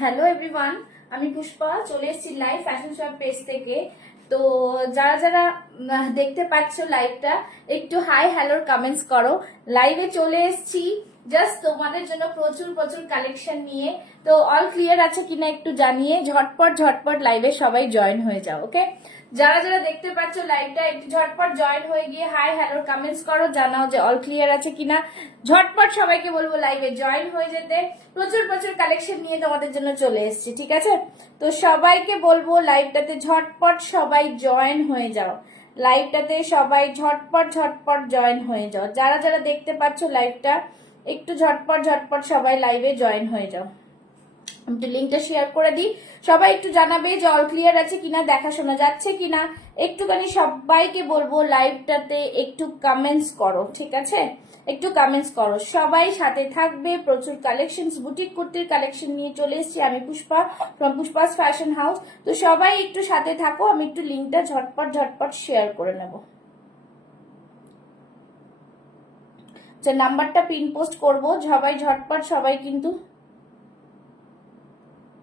Hello everyone, আমি পুষ্পা চলে এসেছি লাইভ ফ্যাশন শপ পেজ থেকে। তো যারা যারা দেখতে পাচ্ছ লাইভটা, একটু হাই হ্যালোর কমেন্টস করো। লাইভে চলে এসেছি জাস্ট তোমাদের জন্য প্রচুর প্রচুর কালেকশন নিয়ে। তো অল ক্লিয়ার আছে কিনা একটু জানিয়ে ঝটপট ঝটপট লাইভে সবাই জয়েন হয়ে যাও। ওকে, যারা যারা দেখতে পাচ্ছ লাইভটা একটু ঝটপট জয়েন হয়ে গিয়ে হাই হ্যালোর কমেন্টস করো, জানাও যে অল ক্লিয়ার আছে কিনা। ঝটপট সবাইকে বলবো লাইভে জয়েন হয়ে যেতে। প্রচুর প্রচুর কালেকশন নিয়ে তোমাদের জন্য চলে এসেছি, ঠিক আছে? তো সবাইকে বলবো লাইভটাতে ঝটপট সবাই জয়েন হয়ে যাও। লাইভটাতে সবাই ঝটপট ঝটপট জয়েন হয়ে যাও। যারা যারা দেখতে পাচ্ছ লাইভটা, একটু ঝটপট ঝটপট সবাই লাইভে জয়েন হয়ে যাও। আমি লিঙ্কটা শেয়ার করে দিই, সবাই একটু জানাবে যে অল ক্লিয়ার আছে কিনা, দেখা শোনা যাচ্ছে কিনা। একটুখানি সবাইকে বলবো লাইভটাতে একটু কমেন্টস করো, ঠিক আছে? একটু কমেন্টস করো, সবাই সাথে থাকবে। প্রচুর কালেকশন, বুটিক কুর্তির কালেকশন নিয়ে চলে এসেছি আমি, পুষ্পা ফ্রম পুষ্পাস ফ্যাশন হাউস। তো সবাই একটু সাথে থাকো, আমি একটু লিঙ্কটা ঝটপট ঝটপট শেয়ার করে নেব। যে নাম্বারটা পিন পোস্ট করবো, সবাই ঝটপট, সবাই কিন্তু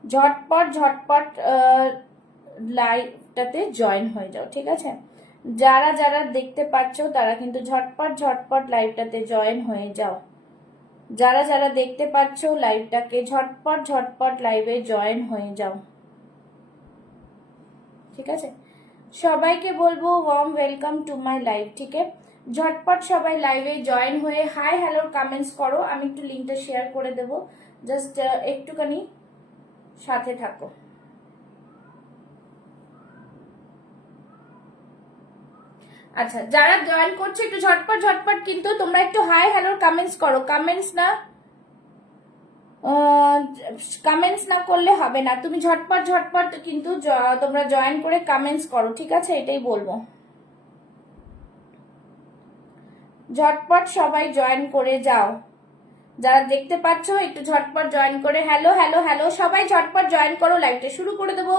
ঝটপট ঝটপট লাইভটাতে জয়েন হয়ে যাও, ঠিক আছে? যারা যারা দেখতে পাচ্ছ তারা কিন্তু ঝটপট ঝটপট লাইভটাতে জয়েন হয়ে যাও। যারা যারা দেখতে পাচ্ছ লাইভটাকে ঝটপট ঝটপট লাইভে জয়েন হয়ে যাও, ঠিক আছে? সবাইকে বলবো warm welcome to my live, ঠিক আছে? ঝটপট সবাই লাইভে জয়েন হয়ে হাই হ্যালোর কমেন্টস করো। আমি একটু লিঙ্কটা শেয়ার করে দেবো, জাস্ট একটুখানি সাথে থাকো। আচ্ছা, যারা জয়েন করছো একটু ঝটপট ঝটপট কিন্তু তোমরা একটু হাই হ্যালোর কমেন্টস করো। কমেন্টস না করলে হবে না, তুমি ঝটপট ঝটপট কিন্তু তোমরা জয়েন করে কমেন্টস করো, ঠিক আছে? এটাই বলবো, ঝটপট সবাই জয়েন করে যাও। যারা দেখতে পাচ্ছ একটু ঝটপট জয়েন করে হ্যালো হ্যালো হ্যালো সবাই ঝটপট জয়েন করো। লাইভটা শুরু করে দেবো,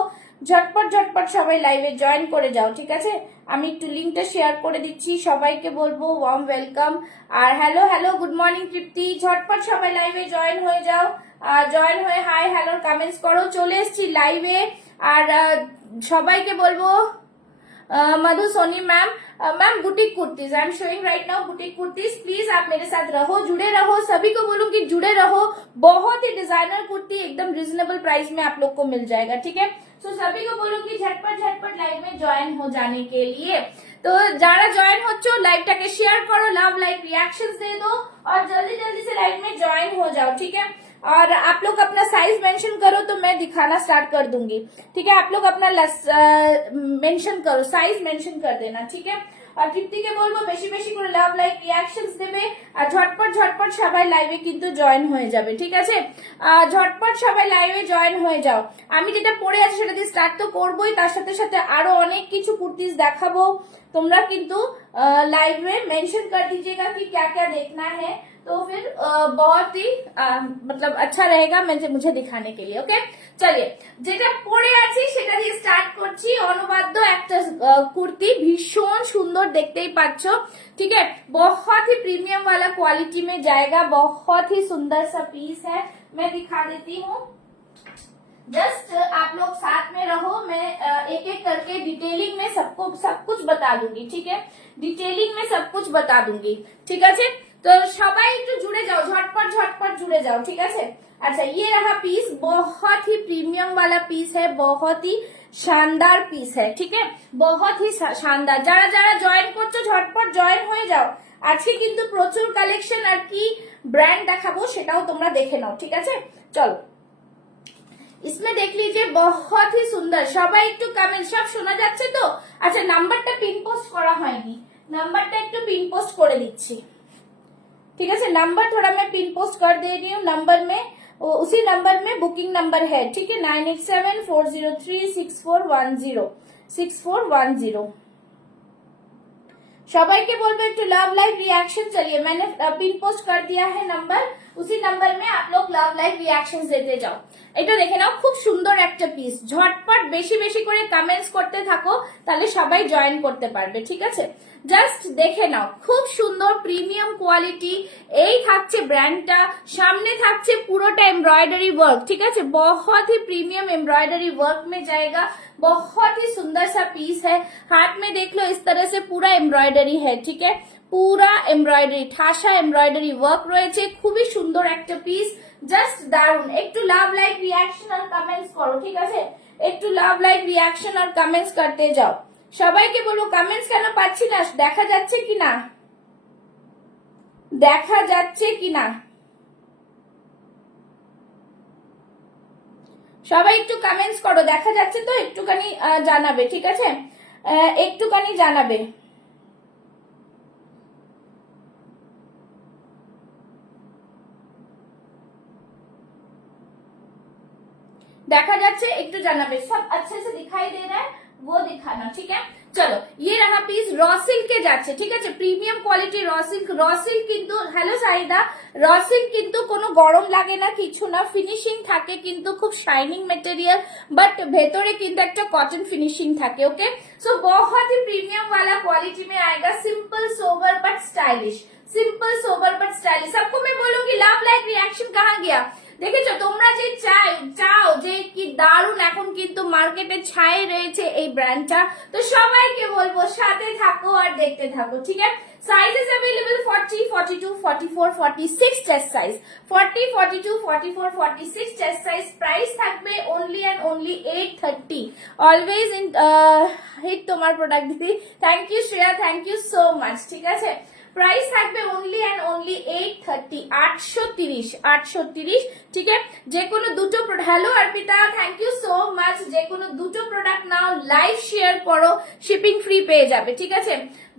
ঝটপট ঝটপট সবাই লাইভে জয়েন করে যাও, ঠিক আছে? আমি একটু লিঙ্কটা শেয়ার করে দিচ্ছি, সবাইকে বলবো ওয়ার্ম ওয়েলকাম। আর হ্যালো হ্যালো গুড মর্নিং তৃপ্তি, ঝটপট সবাই লাইভে জয়েন হয়ে যাও। জয়েন হয়ে হাই হ্যালোর কমেন্টস করো। চলে এসছি লাইভে। আর সবাইকে বলবো Madhu Soni ma'am, ma'am boutique kurtis I am showing right now, boutique kurtis. Please आप मेरे साथ रहो, जुड़े रहो। सभी को बोलूंगी जुड़े रहो, बहुत ही डिजाइनर कुर्ती एकदम रिजनेबल प्राइस में आप लोग को मिल जाएगा, ठीक है? तो सभी को बोलूंगी झटपट झटपट लाइव में ज्वाइन हो जाने के लिए। तो যারা জয়েন হচ্ছো লাইভটাকে শেয়ার করো, লাভ লাইক रिएक्शंस दे दो और जल्दी जल्दी से लाइव में ज्वाइन हो जाओ, ठीक है? और आप लोग अपना साइज मेंशन करो तो मैं दिखाना स्टार्ट कर दूंगी, ठीक है? आप लोग अपना मेंशन करो, साइज मेंशन कर देना, ठीक है? আর তৃপ্তিকে বলবো বেশি বেশি করে লাভ লাইক রিঅ্যাকশনস দেবে আর ঝটপট ঝটপট সবাই লাইভে কিন্তু জয়েন হয়ে যাবে, ঠিক আছে? ঝটপট সবাই লাইভে জয়েন হয়ে যাও। আমি যেটা পড়ে আছি সেটা দিয়ে স্টার্ট তো করবোই, তার সাথে সাথে আরো অনেক কিছু কুর্তিজ দেখাবো। তোমরা কিন্তু लाइव में मेंशन कर दीजिएगा कि क्या क्या देखना है, तो फिर बहुत ही मतलब अच्छा रहेगा मुझे दिखाने के लिए। ओके, चलिए যেটা পরে আছি সেটা দিয়ে স্টার্ট করছি। অনবাদ্য একটা কুর্তি, ভীষণ সুন্দর, দেখতেই পাচ্ছ, ठीक है? बहुत ही प्रीमियम वाला क्वालिटी में जाएगा, बहुत ही सुंदर सा पीस है। मैं दिखा देती हूँ, जस्ट आप लोग साथ में रहो। मैं एक एक करके डिटेलिंग में सबको सब कुछ बता दूंगी, ठीक है? डिटेलिंग में सब कुछ बता दूंगी, ठीक है? तो সবাই একটু জুড়ে যাও, ঝটপট ঝটপট জুড়ে যাও, ঠিক আছে? अच्छा, ये रहा पीस, बहुत ही प्रीमियम वाला पीस है, बहुत ही शानदार पीस है, ठीक है? बहुत ही शानदार। যারা যারা জয়েন করছো ঝটপট জয়েন হয়ে যাও। আজকে কিন্তু প্রচুর কালেকশন আর কি ব্র্যান্ড দেখাবো, সেটাও তোমরা দেখে নাও, ঠিক আছে? চলো, इसमें देख लीजिए, बहुत ही सुंदर। সবাই একটু কমেন্ট, সব শোনা যাচ্ছে তো? আচ্ছা, নাম্বারটা পিন পোস্ট করা হয়নি, নাম্বারটা একটু পিন পোস্ট করে দিচ্ছি, ठीक है? नंबर थोड़ा मैं पिन पोस्ट कर दे रही हूँ। नंबर में उसी नंबर में बुकिंग नंबर है, ठीक है? 9874036410 সবাইকে বলবো একটু লাভ লাইভ রিঅ্যাকশন। चलिए, मैंने पिन पोस्ट कर दिया है नंबर, उसी नंबर में आप लोग लव लाइक रिएक्शंस देते जाओ। এটা দেখে নাও, খুব সুন্দর একটা পিস। ঝটপট বেশি বেশি করে কমেন্টস করতে থাকো, তাহলে সবাই জয়েন করতে পারবে, ঠিক আছে? জাস্ট দেখে নাও, খুব সুন্দর প্রিমিয়াম কোয়ালিটি। এই থাকছে ব্র্যান্ডটা, সামনে থাকছে পুরোটা एम्ब्रॉयडरी वर्क, ठीक है? बहुत ही प्रीमियम एम्ब्रॉयडरी वर्क में जाएगा। बहुत ही सुंदर सा पीस है। हाथ में देख लो, इस तरह से पूरा एम्ब्रॉयडरी है, ठीक है? পুরা এমব্রয়ডারি, ঠাসা এমব্রয়ডারি ওয়ার্ক রয়েছে। খুবই সুন্দর একটা পিস, জাস্ট দারুন। একটু লাভ লাইক রিঅ্যাকশন আর কমেন্টস করো, ঠিক আছে? একটু লাভ লাইক রিঅ্যাকশন আর কমেন্টস করতে যাও। সবাইকে বলো কমেন্টস কেন পাচ্ছি না, দেখা যাচ্ছে কিনা, দেখা যাচ্ছে কিনা? সবাই একটু কমেন্টস করো, দেখা যাচ্ছে তো? একটুখানি জানাবে, ঠিক আছে? একটুখানি জানাবে। देखा जाच्छे, एक तो जाना सब अच्छे से दिखाई दे रहा है, वो दिखाना, ठीक है? चलो, ये रहा पीस रॉ सिल्क के जाच्छे, ठीक है? प्रीमियम क्वालिटी रॉ सिल्क किन्तु हेलो साइदा, रॉ सिल्क किन्तु कोनो गरम लागे ना, किछु ना, फिनिशिंग थाके किन्तु खूब शाइनिंग मटेरियल, बट भेतरे किन्तु एकटा कॉटन फिनिशिंग थाके, ओके? सो बहुत ही प्रीमियम वाला क्वालिटी में आएगा। Simple sober but stylish, simple sober but stylish. सबको मैं बोलूंगी लव लाइक रिएक्शन कहाँ गया? দেখেছো তোমরা যে চাও যে কি দারুণ এখন কিন্তু মার্কেটে ছায়ে রয়েছে এই ব্র্যান্ডটা, তো সবাইকে বলবো সাথে থাকো আর দেখতে থাকো, ঠিক আছে? Sizes available 40, 42, 44, 46 chest size, 40, 42, 44, 46 chest size. Price থাকবে only and only 830। Always in hit তোমার প্রোডাক্ট দিদি, thank you Shreya, thank you so much, ঠিক আছে? प्राइस থাকবে অনলি এন্ড অনলি 830, 830, ঠিক আছে? যে কোনো দুটো product, hello Arpita, thank you so much. যে কোনো দুটো প্রোডাক্ট নাও, লাইভ শেয়ার করো, শিপিং ফ্রি পেয়ে যাবে, ঠিক আছে?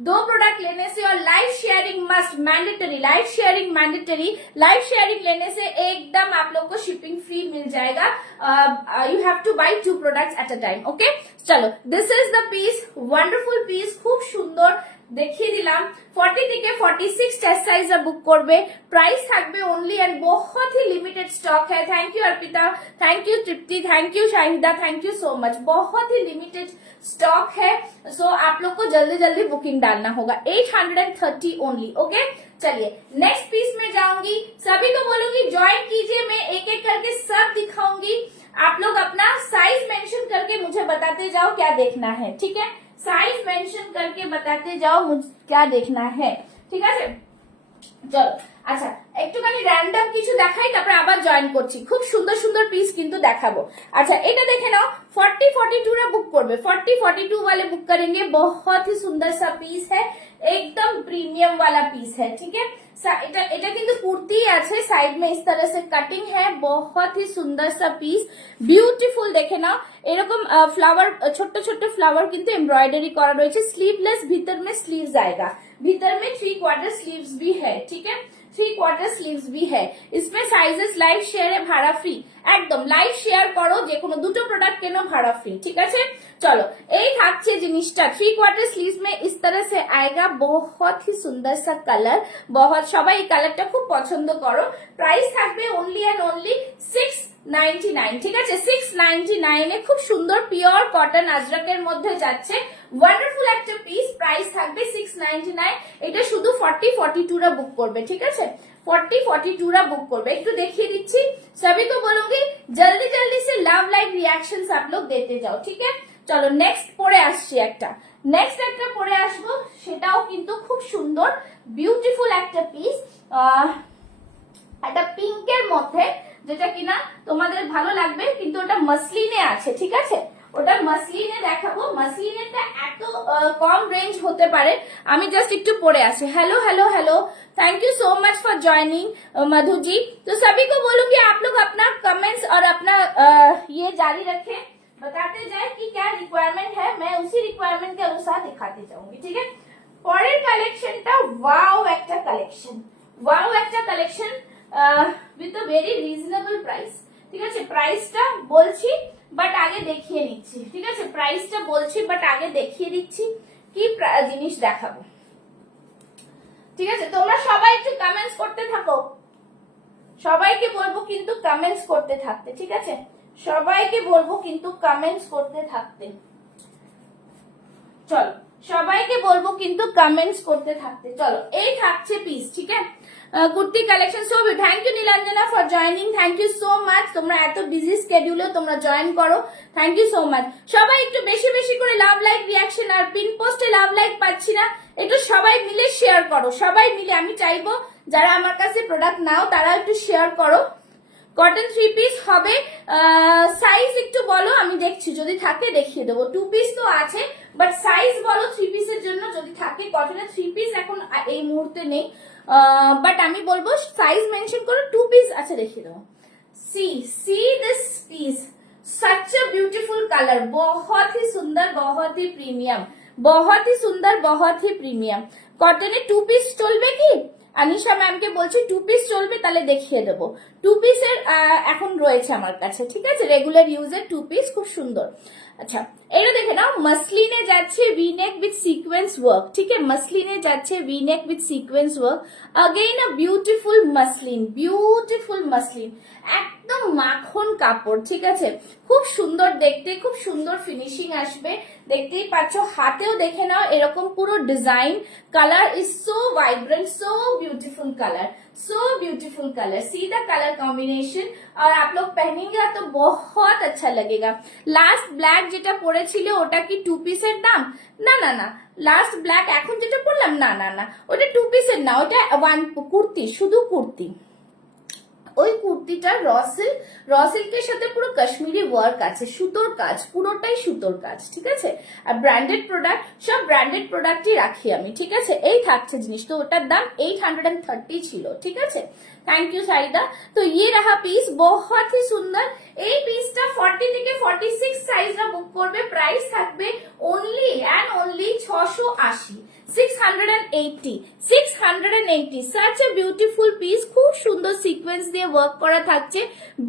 दो प्रोडक्ट लेने से और live sharing must, mandatory, live sharing mandatory. Live sharing लेने से एकदम आप लोग को शिपिंग फ्री मिल जाएगा। You have to buy 2 products at a time, okay? चलो, this is the piece, wonderful piece, खूब सुंदर দেখিয়ে দিলাম। 40 থেকে 46 টেস্ট সাইজে বুক করবে। প্রাইস থাকবে ओनली एंड बहुत ही लिमिटेड स्टॉक है। Thank you Arpita, thank you Tripti, thank you Shahida, thank you so much. बहुत ही लिमिटेड स्टॉक है, सो आप लोग को जल्दी जल्दी बुकिंग डालना होगा। 830 ओनली, ओके? चलिए नेक्स्ट पीस में जाऊंगी, सभी को बोलूंगी ज्वाइन कीजिए, मैं एक एक करके सब दिखाऊंगी। आप लोग अपना साइज मेंशन करके मुझे बताते जाओ क्या देखना है, ठीक है? साइज मेंशन करके बताते जाओ मुझे क्या देखना है, ঠিক আছে? চলো, আচ্ছা একটুখানি র্যান্ডম কিছু দেখাই, তারপরে আবার জয়েন করছি। খুব সুন্দর সুন্দর পিস কিন্তু দেখাবো। আচ্ছা এটা দেখে নাও, 40, 42 রা বুক করবে, 40, 42 वाले बुक करेंगे। बहुत ही सुंदर सा पीस है, एकदम प्रीमियम वाला पीस है, ठीक है? এটা কিন্তু কুর্তি আছে, সাইড में इस तरह से कटिंग है। बहुत ही सुंदर सा पीस, বিউটিফুল। দেখে নাও, এরকম ফ্লাওয়ার, ছোট ছোট ফ্লাওয়ার কিন্তু এমব্রয়ডারি করা রয়েছে। স্লিভলেস, भीतर में स्लीव्स आएगा, भीतर में 3/4 स्लीव्स भी है, ठीक है? 3/4 स्लीव्स भी है। इसमें साइजेस लाइव शेयर है, भाड़ा फ्री। একদম লাইভ শেয়ার করো, যে কোনো দুটো প্রোডাক্ট কেনো, ভাড়া ফ্রি, ঠিক আছে? চলো, এই থাকছে জিনিসটা। 3/4 স্লিভস में इस तरह से आएगा। बहुत ही सुंदर सा कलर, बहुत, সবাই এই কালারটা খুব পছন্দ করো। প্রাইস থাকবে অনলি এন্ড অনলি 699, ঠিক আছে? 699 এ খুব সুন্দর পিওর কটন আজরাকের মধ্যে যাচ্ছে। ওয়ান্ডারফুল একটা পিস। প্রাইস থাকবে 699। এটা শুধু 40, 42 রা বুক করবে, ঠিক আছে? 40, 42 রা বুক করবে। একটু দেখিয়ে দিচ্ছি, सभी को बोलूंगी जल्दी जल्दी से लव लाइक रिएक्शंस आप लोग देते जाओ, ठीक है? চলো নেক্সট পরে আসছি, নেক্সট একটা পরে আসবো, সেটাও কিন্তু খুব সুন্দর বিউটিফুল একটা পিস। একটা পিঙ্কের মধ্যে, যেটা কিনা তোমাদের ভালো লাগবে, কিন্তু ওটা মাসলিনে আছে, ঠিক আছে? ওটা মাসলিনে দেখাবো। মাসলিনেটা এত কম রেঞ্জ হতে পারে, আমি জাস্ট একটু পরে আসি। Hello hello hello, thank you so much for joining Madhu ji. तो सभी को बोलूंगी आप लोग अपना कमेंट्स और अपना ये जारी रखें, बताते जाए कि क्या रिक्वायरमेंट है, मैं उसी रिक्वायरमेंट के अनुसार दिखाती जाऊंगी, ठीक है? পরের কালেকশনটা ওয়াও একটা কালেকশন, ওয়াও একটা collection with a very reasonable price, ঠিক আছে? প্রাইসটা বলছি বাট আগে দেখিয়ে নিচ্ছি, ঠিক আছে? প্রাইসটা বলছি বাট আগে দেখিয়ে দিচ্ছি কি জিনিস দেখাবো, ঠিক আছে? তোমরা সবাই একটু কমেন্টস করতে থাকো। সবাইকে বলবো কিন্তু কমেন্টস করতে থাকতে, ঠিক আছে? সবাইকে বলবো কিন্তু কমেন্টস করতে থাকতে। চলো সবাইকে বলবো কিন্তু কমেন্টস করতে থাকতে। চলো এই থাকছে পিস, ঠিক আছে? Kurti collection so thank you Nilanjana for joining, thank you so much. তোমরা এত বিজি স্কেডিউলে তোমরা জয়েন করো, থ্যাংক ইউ সো মাচ। সবাই একটু বেশি বেশি করে লাভ লাইক রিয়াকশন, আর পিন পোস্টে লাভ লাইক পাচ্ছি না, একটু সবাই মিলে শেয়ার করো, সবাই মিলে। আমি চাইবো যারা আমার কাছে প্রোডাক্ট নাও তারা একটু শেয়ার করো। কটন 3 পিস হবে, সাইজ একটু বলো, আমি দেখছি যদি থাকে দেখিয়ে দেবো। 2 পিস তো আছে, বাট সাইজ বলো 3 পিসের জন্য যদি থাকে। কটনের 3 পিস এখন এই মুহূর্তে নেই, বাট আমি বলবো সাইজ মেনশন করো, 2 পিস আছে দেখিয়ে দেবো। See this piece, such a beautiful colour, बहुत ही सुंदर, बहुत ही प्रीमियम, बहुत ही सुंदर, बहुत ही प्रीमियम। कटने 2 পিস চলবে কি? আনিশা ম্যামকে বলছি 2 পিস চলবে, তাহলে দেখিয়ে দেবো। 2 পিসের এখন রয়েছে আমার কাছে, ঠিক আছে? রেগুলার ইউজের 2 পিস, খুব সুন্দর। আচ্ছা এটা দেখে নাও, মসলিনে যাচ্ছে V neck with sequence work, ঠিক আছে? মসলিনে যাচ্ছে V neck with sequence work, again a beautiful muslin, beautiful muslin, একদম মাখন কাপড়, ঠিক আছে? খুব সুন্দর দেখতে, খুব সুন্দর ফিনিশিং আসবে, দেখতেই পাচ্ছ। হাতেও দেখে নাও এরকম পুরো design, colour is so vibrant, so beautiful colour, so beautiful colour. See the colour combination, और आप लोग पहनेंगे तो बहुत अच्छा लगेगा। लास्ट ब्लैक যেটা পরেছিল ওটা কি 2 পিসের দাম? না না না, লাস্ট ব্ল্যাক এখন যেটা পরলাম না না না, ওটা 2 পিসের না, ওটা 1 কুর্তি, শুধু কুর্তি। ওই কুর্তিটার রসিল্কের সাথে পুরো কাশ্মীরি ওয়ার্ক আছে, সুতোর কাজ, পুরোটাই সুতোর কাজ, ঠিক আছে? আর ব্র্যান্ডেড প্রোডাক্ট, সব ব্র্যান্ডেড প্রোডাক্টই রাখি আমি, ঠিক আছে? এই থাকছে জিনিস, তো ওটার দাম 830 ছিল, ঠিক আছে? Thank you Saida. তো ये रहा পিস, बहुत ही सुंदर। এই পিসটা 40 থেকে 46 সাইজরা বুক করবে, প্রাইস থাকবে only and only 680, 680, 680। such a beautiful piece, খুব সুন্দর সিকোয়েন্স দিয়ে ওয়ার্ক করা থাকছে,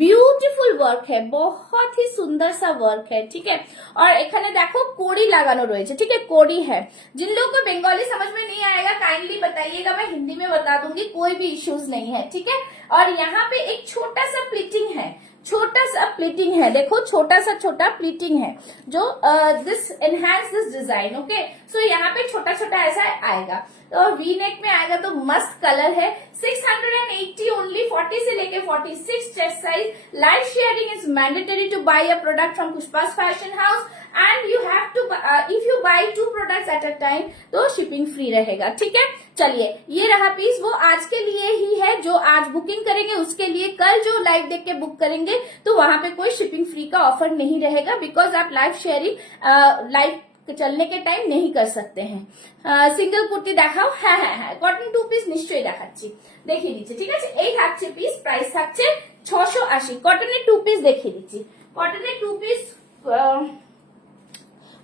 ब्यूटीफुल वर्क है, बहुत ही सुंदर सा वर्क है, ठीक है? और এখানে দেখো कोड़ी লাগানো রয়েছে, ठीक है? कोड़ी है। जिन लोगों को बंगाली समझ में नहीं आएगा काइंडली बताइएगा, मैं हिंदी में बता दूंगी, कोई भी इश्यूज नहीं है, ठीक है? और यहाँ पे एक छोटा सा प्लीटिंग है, छोटा सा प्लीटिंग है, देखो छोटा सा छोटा प्लीटिंग है जो this enhance this design, okay? So यहाँ पे छोटा छोटा ऐसा आएगा, तो वी नेक में आएगा, तो मस्त कलर है। 680 ओनली, 40 से लेके 46 chest size. Live sharing is mandatory to buy a product from Pushpa's fashion house, and you have to, if you buy 2 products at a time तो शिपिंग फ्री रहेगा, ठीक है? चलिए ये रहा पीस, वो आज के लिए ही है, जो आज बुकिंग करेंगे उसके लिए। कल जो लाइव देख के बुक करेंगे तो वहां पे कोई शिपिंग फ्री का ऑफर नहीं रहेगा, बिकॉज आप लाइव शेयरिंग लाइव चलने के टाइम नहीं कर सकते हैं। সিঙ্গেল কুর্তি দেখাও, হ্যাঁ হ্যাঁ হ্যাঁ, কটন 2 পিস নিশ্চয়ই দেখাচ্ছি, দেখিয়ে দিচ্ছি, ঠিক আছে? এই থাকছে পিস, প্রাইস থাকছে 680। কটনের 2 পিস দেখিয়ে দিচ্ছি, কটনের 2 পিস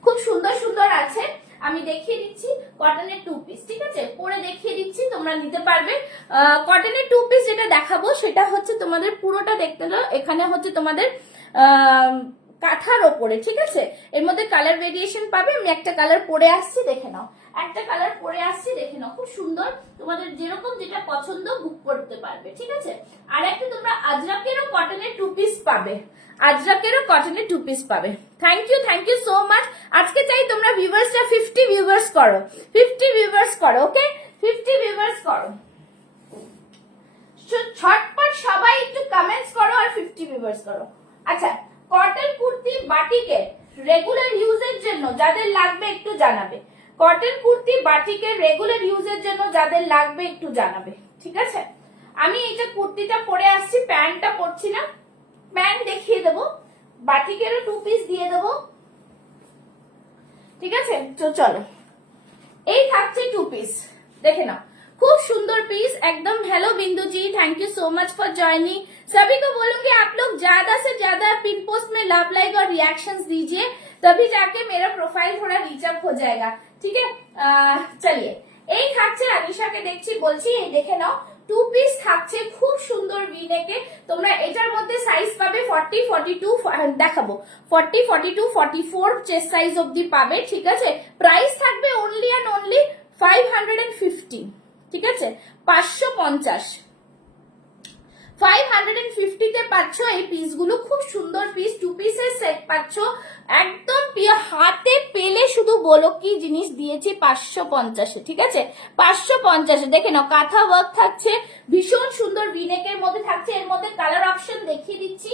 খুব সুন্দর সুন্দর আছে, আমি দেখিয়ে দিচ্ছি। কটনের 2 পিস, ঠিক আছে? পরে দেখিয়ে দিচ্ছি, তোমরা নিতে পারবে। কটনের 2 পিস যেটা দেখাবো সেটা হচ্ছে তোমাদের পুরোটা দেখতে দাও, এখানে হচ্ছে তোমাদের কাঁথার ওপরে, ঠিক আছে? এর মধ্যে কালার ভেরিয়েশন পাবে, আমি একটা কালার পরে আসছি, দেখে নাও, একটা কালার পরে আসছি, দেখে নাও, খুব সুন্দর। তোমাদের যেরকম যেটা পছন্দ বুক করতে পারবে, ঠিক আছে? আর একটা তোমরা আজরাকেরও কটনের 2 পিস পাবে, আজরাকেরও কটনের 2 পিস পাবে। Thank you so much. আজকে চাই তোমরা ভিউয়ার্সটা 50 ভিউয়ার্স করো, 50 ভিউয়ার্স করো, ওকে? 50 ভিউয়ার্স করো, ছটপট সবাই একটু কমেন্টস করো আর 50 ভিউয়ার্স করো। আচ্ছা, কটন কুর্তি বাটিকের রেগুলার ইউজের জন্য যাদের লাগবে একটু জানাবে, কটন কুর্তি বাটিকের রেগুলার ইউজের জন্য যাদের লাগবে একটু জানাবে, ঠিক আছে? আমি এটা কুর্তিটা পরে আসছি, প্যান্টটা পরছি না, প্যান্ট দেখিয়ে দেবো, বাটিকেরও 2 পিস দিয়ে দেবো, ঠিক আছে? তো চলো, এই থাকছে 2 পিস, দেখে নাও, खूब सुंदर पीस एकदम। Hello Bindu ji, thank you so much for joining. सभी को बोलूंगी आप लोग ज्यादा से ज्यादा पिन पोस्ट में लव लाइक और रिएक्शंस दीजिए, तभी जाके मेरा प्रोफाइल थोड़ा रीच अप हो जाएगा, ठीक है? चलिए, এই থাকছে, আনিশাকে দেখছি বলছি, এই দেখে নাও, 2 পিস থাকছে, খুব সুন্দর ভি নেকে। তোমরা এটার মধ্যে সাইজ পাবে 40, 42, দেখাবো 40, 42, 44 চেস্ট সাইজ অবধি পাবে, ঠিক আছে? প্রাইস থাকবে অনলি এন্ড অনলি 550, ঠিক আছে? 550, 550 পাচ্ছ এই পিসগুলো, খুব সুন্দর পিস, 2 পিসের সেট পাচ্ছ একদম হাতে পেলে শুধু বলো কি জিনিস দিয়েছি 550-এ, ঠিক আছে 550-এ। দেখে নাও কাঁথা ওয়ার্ক থাকছে, ভীষণ সুন্দর ভিনেকের মধ্যে থাকছে, এর মধ্যে কালার অপশন দেখিয়ে দিচ্ছি।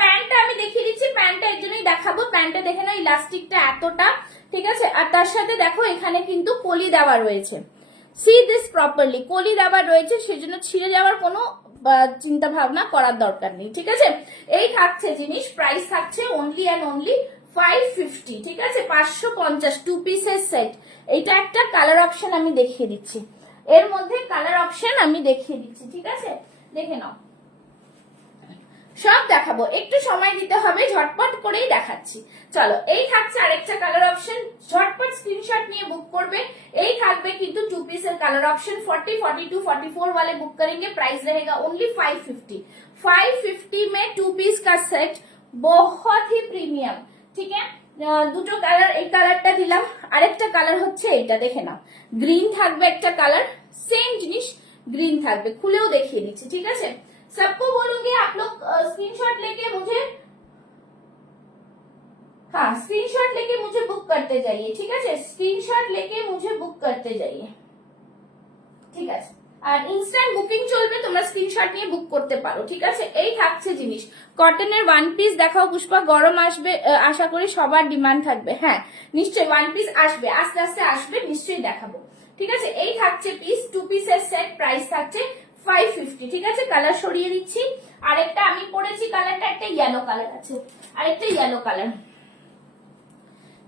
প্যান্টটা আমি দেখিয়ে দিচ্ছি, প্যান্টটা এর জন্যই দেখাবো, প্যান্টটা দেখে নাও ইলাস্টিকটা এতটা, ঠিক আছে। আর তার সাথে দেখো এখানে কিন্তু কলি দেওয়া রয়েছে, সি দিস প্রপারলি, কলি দেওয়া রয়েছে, সেজন্য ছিঁড়ে যাওয়ার কোনো চিন্তা ভাবনা করার দরকার নেই, ঠিক আছে। এই থাকছে জিনিস, প্রাইস থাকছে অনলি অ্যান্ড অনলি 550, ঠিক আছে 550, 2 পিসের সেট। এইটা একটা কালার অপশন আমি দেখিয়ে দিচ্ছি, এর মধ্যে কালার অপশন আমি দেখিয়ে দিচ্ছি, ঠিক আছে দেখে নাও, সব দেখাবো, একটু সময় দিতে হবে, ঝটপট করেই দেখাচ্ছি। চলো এই থাকছে আরেকটা কালার অপশন, ঝটপট স্ক্রিনশট নিয়ে বুক করবে। এই থাকবে কিন্তু 2 पीस कलर ऑप्शन 40, 42, 44 वाले बुक करेंगे, प्राइस रहेगा ओनली 550। 550 में 2 पीस का सेट, बहुत ही প্রিমিয়াম, ঠিক আছে। দুটো কালার, এই কালারটা দিলাম, আরেকটা কালার হচ্ছে এটা, দেখে নাও গ্রিন থাকবে একটা কালার, সেম জিনিস গ্রিন থাকবে, খুলেও দেখিয়ে দিচ্ছি, ঠিক আছে। सबको बोलूंगी आप लोग स्क्रीनशॉट लेके मुझे, हाँ स्क्रीनशॉट लेके मुझे बुक करते जाइए, ठीक है, स्क्रीनशॉट लेके मुझे बुक करते जाइए, ঠিক আছে। আর ইনস্ট্যান্ট বুকিং চলবে, তোমরা স্ক্রিনশট নিয়ে বুক করতে পারো, ঠিক আছে। এই থাকছে জিনিস, কটনের 1 পিস দেখাও পুষ্পা, গরম আসবে, আশা করি সবার ডিমান্ড থাকবে, হ্যাঁ নিশ্চয়ই 1 পিস আসবে, আস্তে আস্তে আসবে, নিশ্চয়ই দেখাবো, ঠিক আছে। এই থাকছে পিস, 2 পিসের সেট, প্রাইস থাকছে 550, ঠিক আছে। কালার সরিয়ে দিচ্ছি, আরেকটা আমি পরেছি কালারটা, একটা ইয়েলো কালার আছে, আরেকটা ইয়েলো কালার,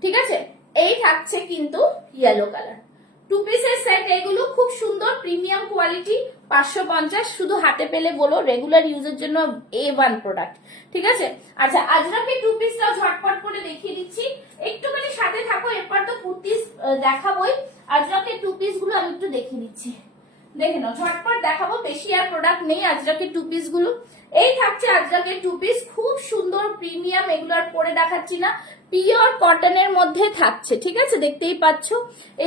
ঠিক আছে। এই থাকছে কিন্তু ইয়েলো কালার, 2 পিসের সেট, এগুলো খুব সুন্দর প্রিমিয়াম কোয়ালিটি, 550, শুধু হাতে পেলে বলো, রেগুলার ইউজের জন্য A1 প্রোডাক্ট, ঠিক আছে। আচ্ছা আজরাকে 2 পিসটাও ঝটপট করে দেখিয়ে দিচ্ছি, একটুখানি সাথে থাকো, এরপর তো কুর্তিস দেখাবোই, আজরাকে 2 পিস গুলো আমি একটু দেখিয়ে দিচ্ছি, দেখে নাও ঝটপট দেখাবো, বেশি আর প্রোডাক্ট নেই আজরাকে 2 পিস গুলো। এই থাকছে আজরাকে 2 পিস, খুব সুন্দর প্রিমিয়াম, এগুলো আর পরে দেখাচ্ছি না, পিওর কটনের মধ্যে থাকছে, ঠিক আছে দেখতেই পাচ্ছ।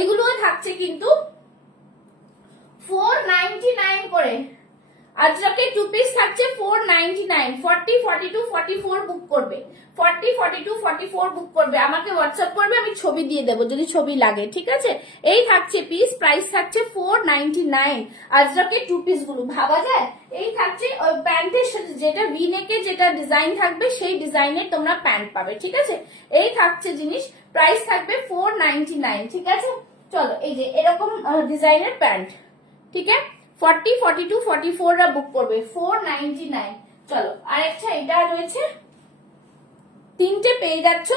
এগুলোও থাকছে কিন্তু 499 করে, আজরাকে 2 পিস থাকছে 499, 40, 42, 44 বুক করবে, 40, 42, 44 বুক করবে, আমাকে হোয়াটসঅ্যাপ করবে, আমি ছবি দিয়ে দেবো যদি ছবি লাগে, ঠিক আছে। এই থাকছে পিস, প্রাইস থাকছে 499, আজরাকে 2 পিস গুলো ভাবা যায়। এই থাকছে প্যান্টের সাথে যেটা ভি নেকে যেটা ডিজাইন থাকবে, সেই ডিজাইনের তোমরা প্যান্ট পাবে, ঠিক আছে। এই থাকছে জিনিস, প্রাইস থাকবে 499, ঠিক আছে। চলো এই যে এরকম ডিজাইনের প্যান্ট, ঠিক আছে, 40, 42, 44 রা বুক করবে, 499। চলো আরেকটা এটা রয়েছে, তিনটে পেয়ে যাচ্ছ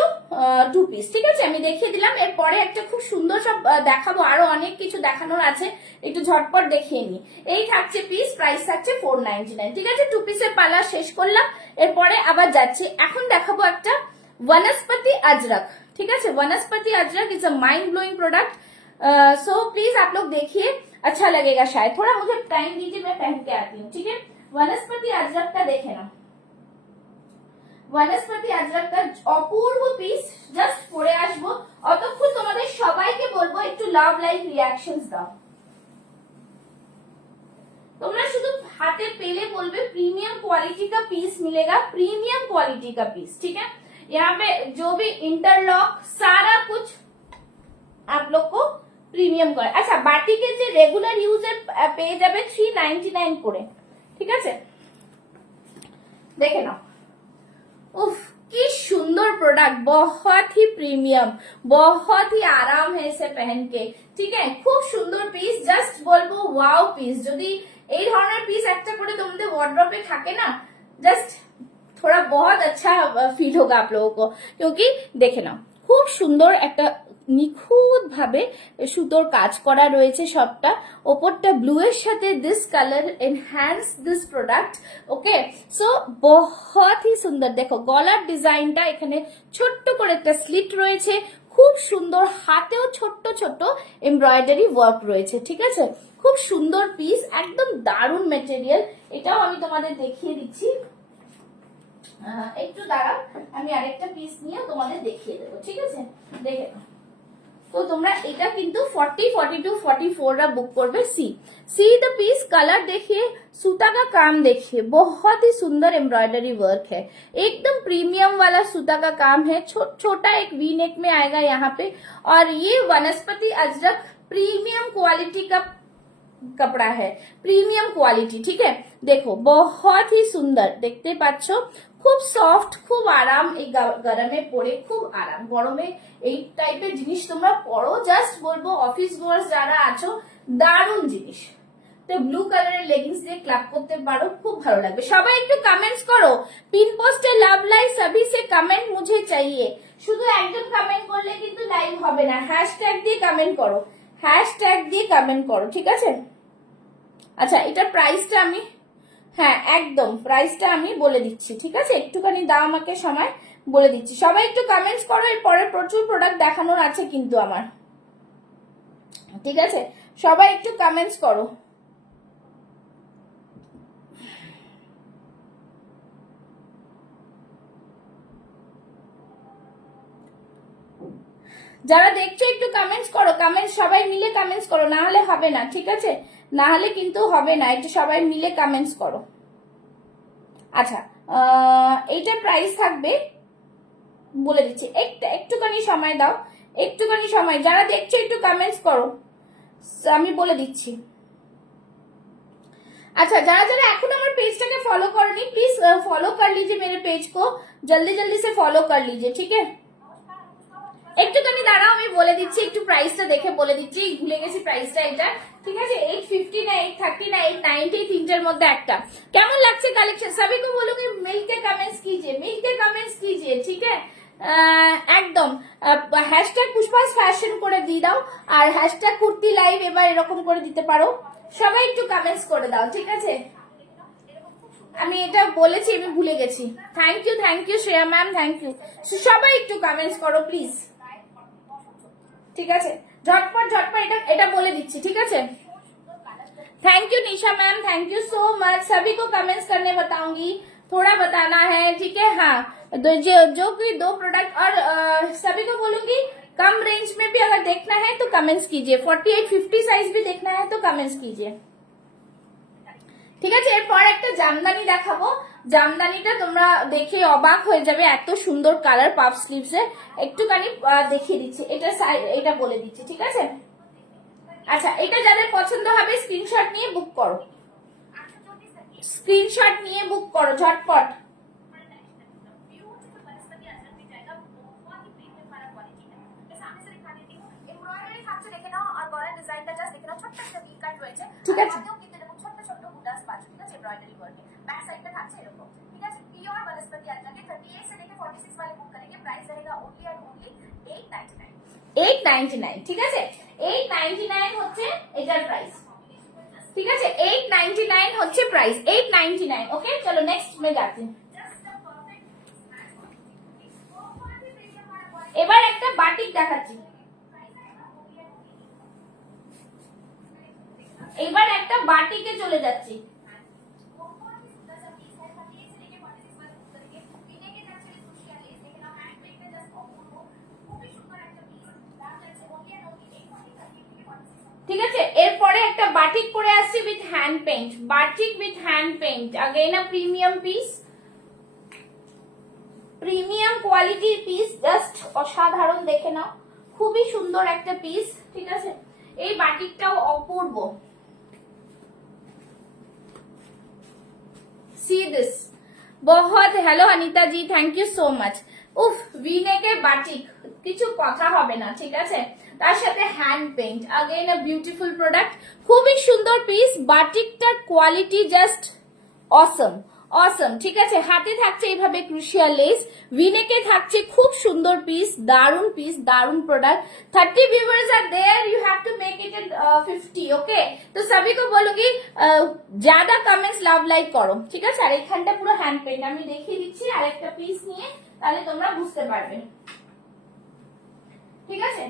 2 পিস, ঠিক আছে, আমি দেখিয়ে দিলাম। এরপরে একটা খুব সুন্দর সব দেখাবো, আরো অনেক কিছু দেখানোর আছে, একটু ঝটপট দেখিয়ে নি। এই থাকছে পিস, প্রাইস থাকছে 499, ঠিক আছে। 2 পিসের পালা শেষ করলাম, এরপরে আবার যাচ্ছি, এখন দেখাবো একটা वनस्पति अजरक, ठीक है, वनस्पति Ajrak is a mind blowing product, so please आप लोग देखिए, अच्छा लगेगा शायद, थोड़ा मुझे टाइम दीजिए, मैं पहन के आती हूँ, ठीक है। वनस्पति अजरक का देखे ना, वनस्पति अजरक का অপূর্ব পিস, জাস্ট পরে আসবো, অতক্ষণ তোমাদের সবাইকে বলবো একটু লাভ লাইক রিঅ্যাকশনস দাও, তোমরা শুধু হাতে পেলে बोलबे प्रीमियम क्वालिटी का पीस मिलेगा, प्रीमियम क्वालिटी का पीस, ठीक है। यहाँ पे जो भी इंटरलॉक सारा कुछ आप लोग को প্রিমিয়াম করে। আচ্ছা বাটিকের যে রেগুলার ইউজের পেয়ে যাবে 399 করে, ঠিক আছে, দেখে নাও, उफ की सुंदर प्रोडक्ट, बहुत ही प्रीमियम, बहुत ही आराम है इसे पहन के, ठीक है, खूब सुंदर पीस, जस्ट बोलबो वाओ पीस। যদি এই ধরনের পিস একটা করে তোমাদের ওয়ার্ড্রপে থাকে না, জাস্ট थोड़ा बहुत अच्छा फील होगा आप लोगों को, क्योंकि देखे ना খুব সুন্দর একটা নিখুঁত ভাবে সুতোর কাজ করা রয়েছে, সবটা ওপরটা ব্লু এর সাথে this colour enhance this product, okay. So বহুত হি সুন্দর, দেখো গলার ডিজাইনটা এখানে ছোট্ট করে একটা স্লিট রয়েছে, খুব সুন্দর, হাতেও ছোট্ট ছোট্ট এমব্রয়ডারি ওয়ার্ক রয়েছে, ঠিক আছে, খুব সুন্দর পিস, একদম দারুণ মেটেরিয়াল। এটাও আমি তোমাদের দেখিয়ে দিচ্ছি, একটু দাঁড়াও, আমি আরেকটা পিস নিয়ে তোমাদের দেখিয়ে দেবো, ঠিক আছে, দেখে নাও। तो তোমরা এটা কিন্তু 40, 42, 44 रा बुक করবে। सी द पीस, कलर देखिए, सूता का काम देखिए, बहुत ही सुंदर एम्ब्रॉयडरी वर्क है, एकदम प्रीमियम वाला सूता का काम है। छोटा एक वी नेक में आएगा यहाँ पे, और ये वनस्पति अजरक प्रीमियम क्वालिटी का कपड़ा है, प्रीमियम क्वालिटी। ठीक है, देखो बहुत ही सुंदर देखते पाচ্ছ, খুব সফট, খুব আরাম। এই গরমে পরে খুব আরাম, গরমে এই টাইপের জিনিস তোমরা পরো, জাস্ট বলবো অফিস গোয়ার্স যারা আছো দারুণ জিনিস। তো ব্লু কালারের লেগিংস দিয়ে ক্লাব করতে পারো, খুব ভালো লাগবে। সবাই একটু কমেন্টস করো, পিন পোস্টে লাভ লাইভ সবই সে কমেন্ট মুঝে চাইয়ে। শুধু একজন কমেন্ট করলে কিন্তু লাইভ হবে না, হ্যাশট্যাগ দিয়ে কমেন্ট করো, হ্যাশট্যাগ দিয়ে কমেন্ট করো, ঠিক আছে? আচ্ছা, এটার প্রাইসটা আমি, হ্যাঁ একদম প্রাইসটা আমি বলে দিচ্ছি, ঠিক আছে? একটুখানি দাও আমাকে সময়, বলে দিচ্ছি। সবাই একটু কমেন্টস করো, এরপরে প্রচুর প্রোডাক্ট দেখানোর আছে কিন্তু আমার, ঠিক আছে? সবাই একটু কমেন্টস করো। যারা দেখছো একটু কমেন্টস করো, কমেন্টস সবাই মিলে কমেন্টস করো, না হলে হবে না, ঠিক আছে? না হলে কিন্তু হবে না, একটু সবাই মিলে কমেন্টস করো। আচ্ছা, এইটার প্রাইস থাকবে বলে দিচ্ছি, একটুখানি সময় দাও, একটুখানি সময়। যারা দেখছো একটু কমেন্টস করো, আমি বলে দিচ্ছি। अच्छा, যারা যারা এখন আমার পেজটাকে ফলো করনি, প্লিজ ফলো कर लीजिए मेरे पेज को, जल्दी जल्दी से फॉलो कर लीजिए, ठीक है? একটুখানি দাঁড়াও, আমি বলে দিচ্ছি, একটু প্রাইসটা দেখে বলে দিচ্ছি, ভুলে গেছি প্রাইসটা এটা, ঠিক আছে? 850 না 830 না 890, তিনটের মধ্যে একটা। কেমন লাগছে কালেকশন? सभी को बोलूंगी मिलके कमेंट्स कीजिए, मिलके कमेंट्स कीजिए, ठीक है? একদম হ্যাশট্যাগ পুষ্পাস ফ্যাশন করে দিয়ে দাও, আর হ্যাশট্যাগ কুর্তি লাইভ এবার এরকম করে দিতে পারো। সবাই একটু কমেন্টস করে দাও, ঠিক আছে? আমি এটা বলেছি, আমি ভুলে গেছি। Thank you Shreya ma'am, thank you. সবাই একটু কমেন্টস করো প্লিজ, ঠিক আছে? ঝটপট ঝটপট এটা বলে দিচ্ছি, ঠিক আছে? Thank you Nisha ma'am, thank you so much. सभी को कमेंट्स करने बताऊंगी, थोड़ा बताना है, ठीक है? हाँ, जो कोई दो प्रोडक्ट, और सभी को बोलूंगी कम रेंज में भी अगर देखना है तो कमेंट्स कीजिए, 48-50 साइज भी देखना है तो कमेंट्स कीजिए, ঠিক আছে? এরপর একটা জামদানি দেখাবো, জামদানিটা তোমরা দেখে অবাক হয়ে যাবে, এত সুন্দর কালার, পাফ স্লিভস এ। একটুখানি দেখিয়ে দিচ্ছি, এটা বলে দিচ্ছি, ঠিক আছে? আচ্ছা, এটা যাদের পছন্দ হবে স্ক্রিনশট নিয়ে বুক করো, স্ক্রিনশট নিয়ে বুক করো ঝটপট। ঠিক আছে, $899, ঠিক আছে? 899 হচ্ছে এটার প্রাইস, ঠিক আছে? 899 হচ্ছে প্রাইস, 899। ওকে, চলো নেক্সট মে যাচ্ছি। এবার একটা বাটিক দেখাচ্ছি, এবার একটা বাটিকে চলে যাচ্ছি। ঠিক আছে, এরপরে একটা বাটিক পরে আসছি with hand paint, batik with hand paint, again a premium piece, premium কোয়ালিটির পিস, জাস্ট অসাধারণ, দেখে নাও, খুবই সুন্দর একটা পিস, ঠিক আছে? এই বাটিকটাও অপূর্ব। See this, बहुत, hello Anita ji, thank you so much. উফ, ভিনেকের বাটিক, কিছু কথা হবে না, ঠিক আছে? তার সাথে hand paint, again a beautiful product, খুবই সুন্দর পিস, বাটিকটার কোয়ালিটি জাস্ট অসম, অসম, ঠিক আছে? হাতে থাকছে এইভাবে ক্রুশিয়াল লেস, ভিনেকে থাকছে খুব সুন্দর পিস, দারুন পিস, দারুন product. 30 viewers are there, you have to make it in 50, okay? तो सभी को बोलूंगी ज्यादा कमेंट्स লাভ লাইক করো, ঠিক আছে? আর এখানটা পুরো হ্যান্ড পেইন্ট, আমি দেখিয়ে দিচ্ছি আরেকটা পিস নিয়ে, তাহলে তোমরা বুঝতে পারবে, ঠিক আছে?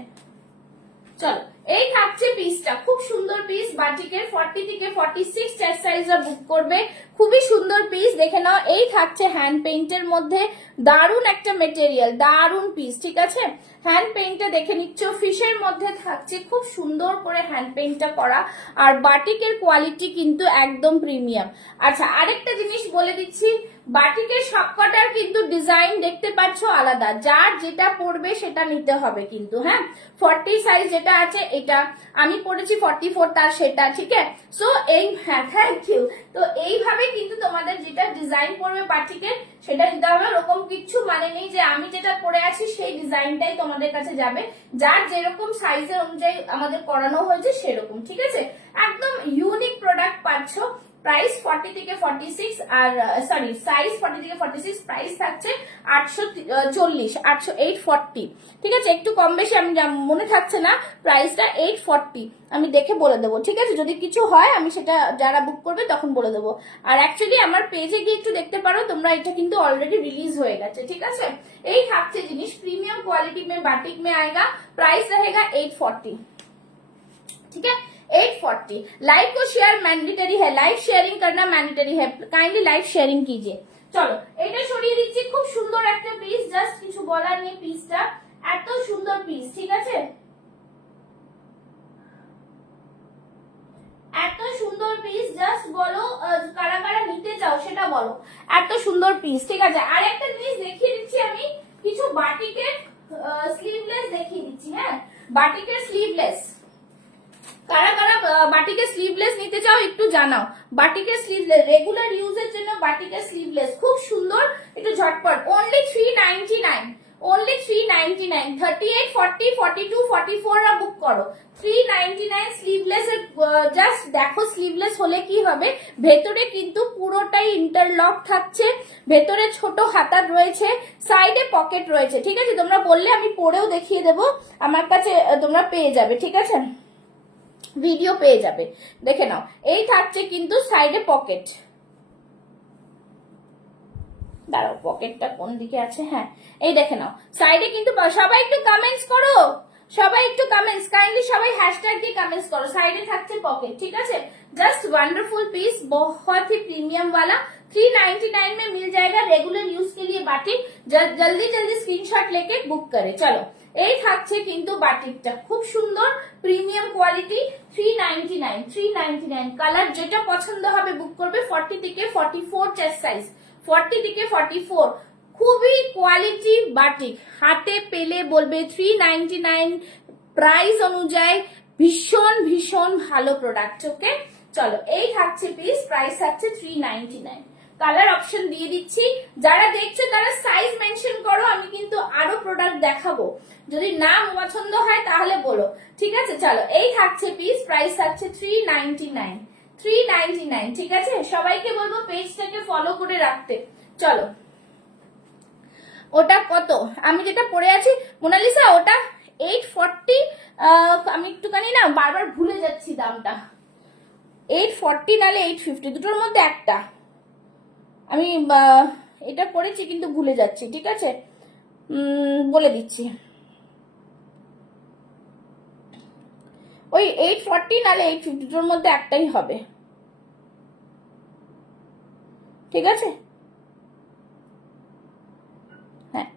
চলো এই থাকছে পিসটা, খুব সুন্দর পিস বাটিকের, 40 থেকে 46 চেস্ট সাইজরা বুক করবে, খুবই সুন্দর পিস। দেখে নাও, এই থাকছে হ্যান্ড পেইন্টের মধ্যে, দারুন একটা মেটেরিয়াল, দারুন পিস, ঠিক আছে। হ্যান্ড পেইন্টটা দেখে নিচ্ছ, ফিশের মধ্যে থাকছে, খুব সুন্দর করে হ্যান্ড পেইন্টটা করা, আর বাটিকের কোয়ালিটি কিন্তু একদম প্রিমিয়াম। আচ্ছা আরেকটা জিনিস বলে দিচ্ছি, বাটিকের সবকটার কিন্তু ডিজাইন দেখতে পাচ্ছ আলাদা, যার যেটা পড়বে সেটা নিতে হবে কিন্তু, হ্যাঁ। 40 সাইজ যেটা আছে এটা, আমি পড়েছি 44, তার সেটা, ঠিক আছে। সো এই, হ্যাঁ থ্যাংক ইউ। তো এইভাবে কিন্তু তোমাদের যেটা ডিজাইন পড়বে বাটিকের সেটা নিতে হবে, ওরকম কিছু মানে নেই যে আমি যেটা পরে আছি সেই ডিজাইনটাই তোমাদের কাছে যাবে, যার যেরকম সাইজের অনুযায়ী আমাদের করানো হয়েছে সেরকম, ঠিক আছে। একদম ইউনিক প্রোডাক্ট পাচ্ছ। প্রাইস 40 থেকে 46, আর সরি সাইজ 40 থেকে 46, প্রাইস থাকছে 840, 840, ঠিক আছে। একটু কম বেশি আমি মনে থাকছে না প্রাইসটা, 840 আমি দেখে বলে দেবো, ঠিক আছে। যদি কিছু হয় আমি সেটা যারা বুক করবে তখন বলে দেবো। আর অ্যাকচুয়ালি আমার পেজে গিয়ে একটু দেখতে পারো তোমরা, এটা কিন্তু অলরেডি রিলিজ হয়ে গেছে, ঠিক আছে। এই থাকছে জিনিস, প্রিমিয়াম क्वालिटी में बाटिक में आएगा, प्राइस रहेगा 840, ठीक है। 840। लाइक को शेयर मैंडेटरी है, लाइक शेयरिंग करना मैंडेटरी है, काइंडली लाइक शेयरिंग कीजिए। চলো এটা সরিয়ে দিচ্ছি, খুব সুন্দর একটা পিস, জাস্ট কিছু বলার নেই, পিসটা এত সুন্দর পিস, ঠিক আছে। এত সুন্দর পিস, জাস্ট বলো কারা কারা নিতে চাও সেটা বলো, এত সুন্দর পিস, ঠিক আছে। আর একটা জিনিস দেখিয়ে দিচ্ছি আমি, কিছু বাটিকের স্লিভলেস দেখিয়ে দিচ্ছি, হ্যাঁ। বাটিকের স্লিভলেস, কারা কারা বাটিকের স্লিভলেস নিতে চাও একটু জানাও। বাটিকের স্লিভলেস রেগুলার ইউজের জন্য বাটিকের স্লিভলেস খুব সুন্দর, একটু ঝটপট, অনলি 399, অনলি 399, 38, 40, 42, 44 রা বুক করো, 399 স্লিভলেস এর। জাস্ট দেখো স্লিভলেস হলে কি হবে, ভেতরে কিন্তু পুরোটাই ইন্টারলক থাকছে, ভেতরে ছোট হাতার রয়েছে, সাইডে পকেট রয়েছে, ঠিক আছে। তোমরা বললে আমি পরেও দেখিয়ে দেবো, আমার কাছে তোমরা পেয়ে যাবে, ঠিক আছে, ভিডিও পেয়ে যাবে, দেখে নাও। এই থাকছে কিন্তু সাইডে পকেট, দাঁড়াও পকেটটা কোন দিকে আছে, হ্যাঁ এই দেখে নাও সাইডে কিন্তু। সবাই একটু কমেন্টস করো, সবাই একটু কমেন্টস, কাইন্ডলি সবাই हैशटैग দিয়ে कमेंट्स करो। साइडे থাকছে पॉकेट, ठीक है। जस्ट वंडरफुल पीस, बहुत ही प्रीमियम वाला, 399 में मिल जाएगा रेगुलर यूज के लिए बाटिक। जल्दी जल्दी स्क्रीनशॉट लेके बुक करे। चलो এই থাকছে কিন্তু বাটিকটা, খুব সুন্দর প্রিমিয়াম কোয়ালিটি, 399, 399। কালার যেটা পছন্দ হবে বুক করবে। 40 থেকে 44 চেস্ট সাইজ, 40 থেকে 44, খুবই কোয়ালিটি বাটিক, হাতে পেলে বলবে 399 প্রাইস অনুযায়ী ভীষণ ভীষণ ভালো প্রোডাক্ট, ওকে। চলো এই থাকছে পিস, প্রাইস থাকছে 399। কালার অপশন দিয়ে দিচ্ছি, যারা দেখছো তারা সাইজ মেনশন করো, আমি কিন্তু আরো প্রোডাক্ট দেখাবো, যদি না পছন্দ হয় তাহলে বলো, ঠিক আছে। চলো এই থাকছে পিস, প্রাইস থাকছে 399, 399, ঠিক আছে। সবাইকে বলবো পেজটাকে ফলো করে রাখতে। চলো ওটা কত, আমি যেটা পরে আছি মোনালিসা, ওটা 840, আমি একটুখানি না বারবার ভুলে যাচ্ছি দামটা, 840 নালে 850, দুটোর মধ্যে একটা। আমি এটা পড়েছি কিন্তু ভুলে যাচ্ছি, ঠিক আছে, বলে দিচ্ছি, ওই 840 নালে 850, দুটোর মধ্যে একটাই হবে, ঠিক আছে। হ্যাঁ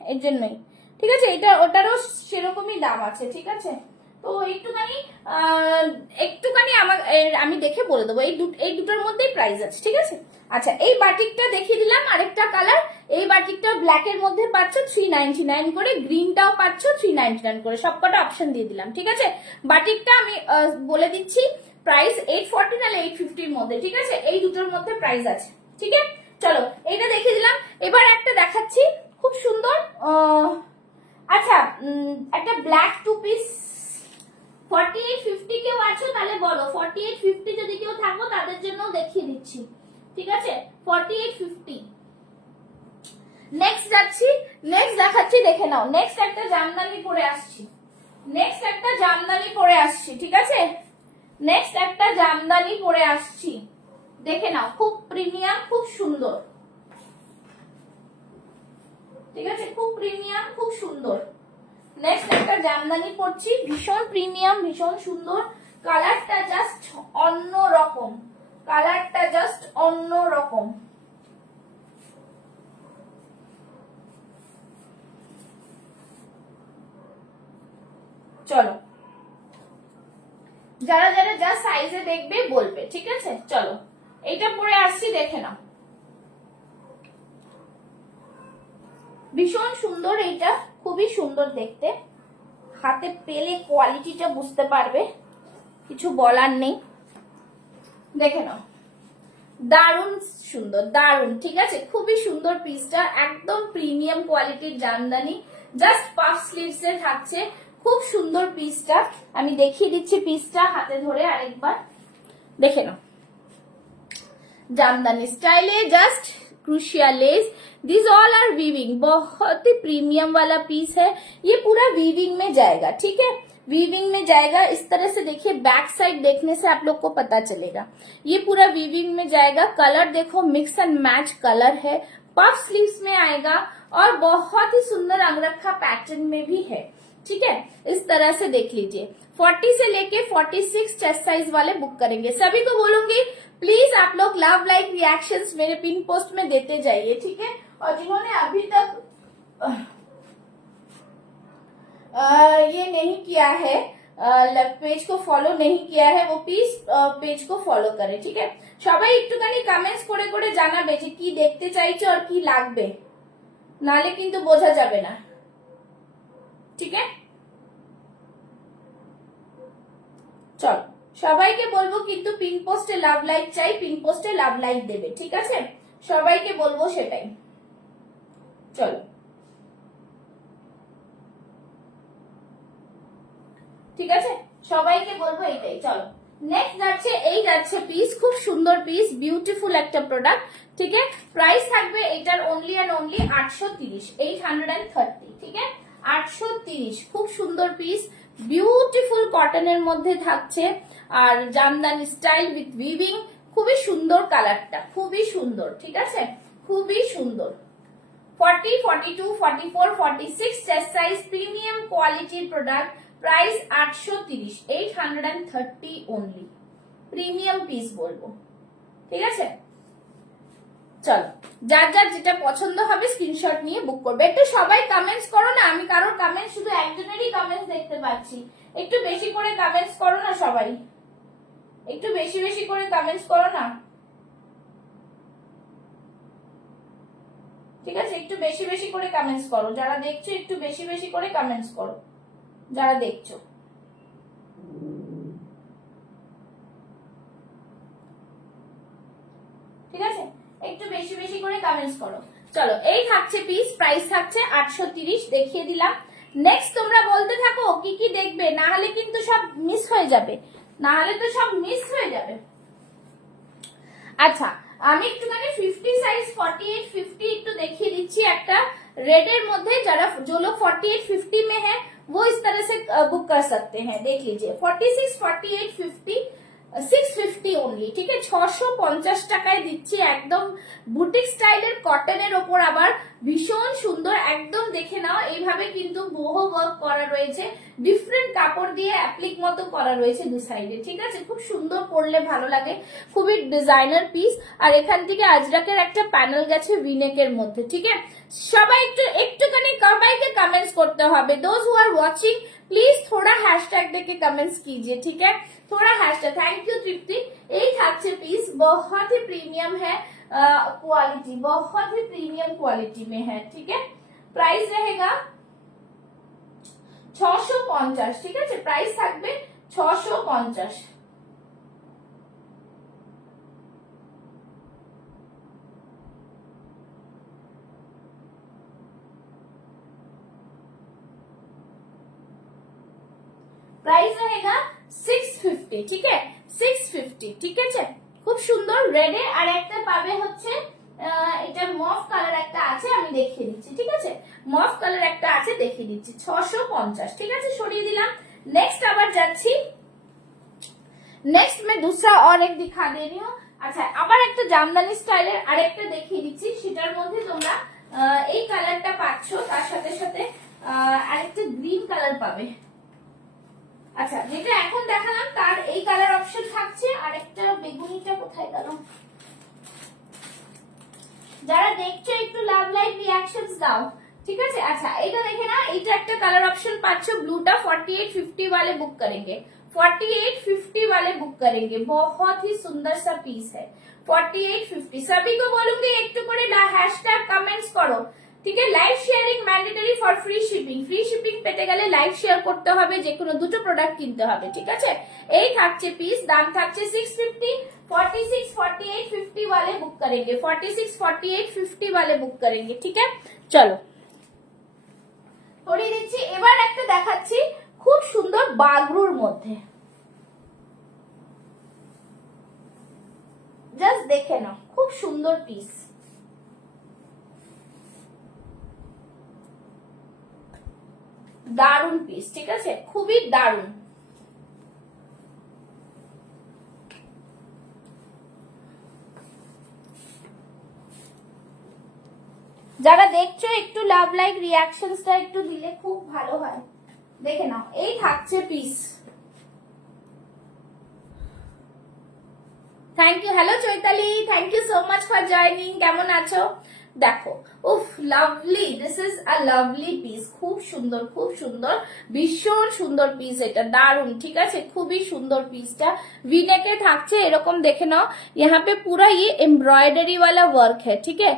এর জন্যই, ঠিক আছে। এটা ওটারও সেরকমই দাম আছে, ঠিক আছে। তো একটুখানি আমি দেখে বলে দেবো, এই দুটোর মধ্যেই প্রাইস আছে, ঠিক আছে। আচ্ছা এই বাটিকটা দেখিয়ে দিলাম, আরেকটা কালার, এই বাটিকটা ব্ল্যাক এর মধ্যে পাচ্ছ 399 করে, গ্রিনটাও পাচ্ছ 399 করে, সবকটা অপশন দিয়ে দিলাম, ঠিক আছে। বাটিকটা আমি বলে দিচ্ছি, প্রাইস 840 নালে 850 এর মধ্যে, ঠিক আছে। এই দুটোর মধ্যে প্রাইস আছে, ঠিক আছে। চলো এটা দেখিয়ে দিলাম, এবার একটা দেখাচ্ছি খুব সুন্দর। আচ্ছা একটা ব্ল্যাক টু পিস 4850 কেউ আছো তাহলে বলো, 4850 যদি কেউ থাকো তাদের জন্য দেখিয়ে দিচ্ছি, ঠিক আছে। 4850। নেক্সট যাচ্ছি, নেক্সট দেখাচ্ছি, দেখে নাও। নেক্সট একটা জামদানি পরে আসছি, নেক্সট একটা জামদানি পরে আসছি, ঠিক আছে। নেক্সট একটা জামদানি পরে আসছি, দেখে নাও, খুব প্রিমিয়াম, খুব সুন্দর, ঠিক আছে, খুব প্রিমিয়াম, খুব সুন্দর। নেক্সট একটা জামদানি পরছি, ভীষণ প্রিমিয়াম, ভীষণ সুন্দর, কালারটা জাস্ট অন্য রকম, কালারটা জাস্ট অন্য রকম। চলো যারা যারা যা সাইজে দেখবে বলবে, ঠিক আছে? চলো এইটা পরে আসছি, দেখে নাও, ভীষণ সুন্দর, এইটা খুবই সুন্দর দেখতে, হাতে পেলে কোয়ালিটিটা বুঝতে পারবে, কিছু বলার নেই, দেখে নাও, দারুণ সুন্দর, দারুণ, ঠিক আছে? খুবই সুন্দর পিসটা, একদম প্রিমিয়াম কোয়ালিটির জামদানি, জাস্ট পাফ স্লিভস এ থাকছে, খুব সুন্দর পিসটা। আমি দেখিয়ে দিচ্ছি পিসটা হাতে ধরে আরেকবার, দেখে নাও, জামদানি स्टाइल है, just crucial lace, this all are weaving, बहुत ही प्रीमियम वाला पीस है, ये पूरा वीविंग में जाएगा, ठीक है? वीविंग में जाएगा, इस तरह से देखिए, बैक साइड देखने से आप लोग को पता चलेगा, ये पूरा वीविंग में जाएगा। कलर देखो, मिक्स एंड मैच कलर है, पफ स्लीव्स में आएगा और बहुत ही सुंदर अंगरखा पैटर्न में भी है, ठीक है? इस तरह से देख लीजिए, 40 से लेके 46 चेस्ट साइज वाले बुक करेंगे। सभी को बोलूंगी प्लीज आप लोग लव लाइक रिएक्शंस मेरे पिन पोस्ट में देते जाइए, ठीक है? और जिन्होंने अभी तक ये नहीं किया है, पेज को फॉलो नहीं किया है, वो प्लीज पेज को फॉलो करे, ठीक है? সবাই একটুখানি কমেন্টস করে করে জানাবে যে কি দেখতে চাইছো আর কি লাগবে, নালে কিন্তু বোঝা যাবে না, ঠিক আছে? চলো সবাইকে বলবো কিন্তু পিন পোস্টে লাভ লাইক চাই, পিন পোস্টে লাভ লাইক দেবে, ঠিক আছে? সবাইকে বলবো সেটাই। চলো ঠিক আছে, সবাইকে বলবো এটাই। চলো নেক্সট যাচ্ছে, এই যাচ্ছে পিস, খুব সুন্দর পিস, বিউটিফুল একটা প্রোডাক্ট, ঠিক আছে? প্রাইস থাকবে এটার অনলি এন্ড অনলি 830, 830, ঠিক আছে? 830, খুব সুন্দর পিস, বিউটিফুল কটনের মধ্যে থাকছে, আর জামদানি স্টাইল উইথ উইভিং, খুবই সুন্দর কালারটা, খুবই সুন্দর, ঠিক আছে? খুবই সুন্দর। 40, 42, 44, 46 চেস্ট সাইজ, প্রিমিয়াম কোয়ালিটির product, price 830, 830 only, premium piece বলবো, ঠিক আছে? চলো যার যার যেটা পছন্দ হবে স্ক্রিনশট নিয়ে বুক করবে। একটু সবাই কমেন্টস করো না, আমি কারোর কমেন্টস, শুধু একজনেরই কমেন্টস দেখতে পাচ্ছি, একটু বেশি করে কমেন্টস করো না সবাই, একটু বেশি বেশি করে কমেন্টস করো না, ঠিক আছে? একটু বেশি বেশি করে কমেন্টস করো, যারা দেখছো একটু বেশি বেশি করে কমেন্টস করো, যারা দেখছো, ঠিক আছে? একটু বেশি বেশি করে কমেন্টস করো। চলো এই থাকছে পিস, প্রাইস থাকছে 830, দেখিয়ে দিলাম। নেক্সট তোমরা বলতে থাকো কি কি দেখবে, না হলে কিন্তু সব মিস হয়ে যাবে, না হলে তো সব মিস হয়ে যাবে। अच्छा আমি একটুখানি 50 সাইজ 48 50 একটু দেখিয়ে দিচ্ছি, একটা रेड এর মধ্যে, যারা जो लोग 48 50 में है वो इस तरह से बुक कर सकते हैं, देख लीजिए 46 48 50 650 ओनली, ठीक है? 650 টাকায় দিচ্ছি, একদম বুটিক স্টাইলের কটনের ওপর, আবার ভীষণ সুন্দর, একদম দেখে নাও, এইভাবে কিন্তু বহু ওয়ার্ক করা রয়েছে, ডিফারেন্ট কাপড় দিয়ে অ্যাপ্লিক মতো করা রয়েছে দু সাইডে, ঠিক আছে? খুব সুন্দর, পরলে ভালো লাগে, খুবই ডিজাইনার পিস, আর এখান থেকে আজরাকের একটা প্যানেল গেছে ভিনেকের মধ্যে, ঠিক আছে? সবাই একটুখানি সবাইকে कमेंट्स करते হবে, those who are watching please थोड़ा हैशटैग देके कमेंट्स कीजिए, ठीक है? थोड़ा हैशटैग, थैंक यू तृप्ति। एक থাকছে পিস, बहुत ही प्रीमियम है, क्वालिटी बहुत ही प्रीमियम क्वालिटी में है, ठीक है? प्राइस रहेगा 650, ঠিক আছে? প্রাইস থাকবে 650। प्राइस रहेगा 650, ठीक है? 650, ঠিক আছে? খুব সুন্দর রেডে, আর একটা পাবে হচ্ছে এটা মফ কালার একটা আছে, আমি দেখিয়ে দিচ্ছি, ঠিক আছে? মফ কালার একটা আছে, দেখিয়ে দিচ্ছি, 650, ঠিক আছে? সরিয়ে দিলাম। नेक्स्ट আবার যাচ্ছি, नेक्स्ट मैं दूसरा और एक दिखा दे रही हूँ। আচ্ছা আবার একটা জামদানি স্টাইলের আরেকটা দেখিয়ে দিচ্ছি, সেটার মধ্যে তোমরা এই কালারটা পাচ্ছো, তার সাথে সাথে আরেকটা গ্রিন কালার পাবে। আচ্ছা, যেটা এখন দেখালাম তার এই কালার অপশন থাকছে। আরেকটা বেগুনিটা কোথায় গেল? যারা দেখছো একটু লাভ লাইক রিঅ্যাকশনস দাও, ঠিক আছে। আচ্ছা, এটা দেখে না, এটা একটা কালার ऑप्शन पाচ্ছ ब्लूটা 4850 वाले बुक करेंगे, 4850 वाले बुक करेंगे। बहुत ही सुंदर सा पीस है 4850। सभी को बोलूंगी একটু করে हैशटैग कमेंट्स করো, ঠিক আছে। Live sharing mandatory for free shipping. Free shipping পেতে গেলে লাইভ শেয়ার করতে হবে, যে কোনো দুটো প্রোডাক্ট কিনতে হবে, ঠিক আছে। এই থাকছে পিস, দাম থাকছে 650। 46 48 50 वाले बुक करेंगे, 46 48 50 वाले बुक करेंगे, ठीक है। চলো পরিয়ে দিচ্ছি। এবার একটা দেখাচ্ছি খুব সুন্দর বাগরুর মধ্যে, জাস্ট দেখে নাও, খুব সুন্দর পিস, দারুন পিস, ঠিক আছে, খুবই দারুন। যারা দেখছো একটু লাভ লাইক রিঅ্যাকশনসটা একটু দিলে খুব ভালো হয়। দেখে নাও, এই থাকছে piece. Thank you. Hello Chaitali, thank you so much for joining. কেমন আছো? দেখো, উফ lovely, this is a lovely piece. খুব সুন্দর, খুব সুন্দর, ভীষণ সুন্দর পিস, এটা দারুন, ঠিক আছে, খুবই সুন্দর পিসটা। ভিনেকে থাকছে এরকম, দেখে নাও, यहाँ पे पूरा ये एम्ब्रॉयडरी वाला वर्क है, ठीक है।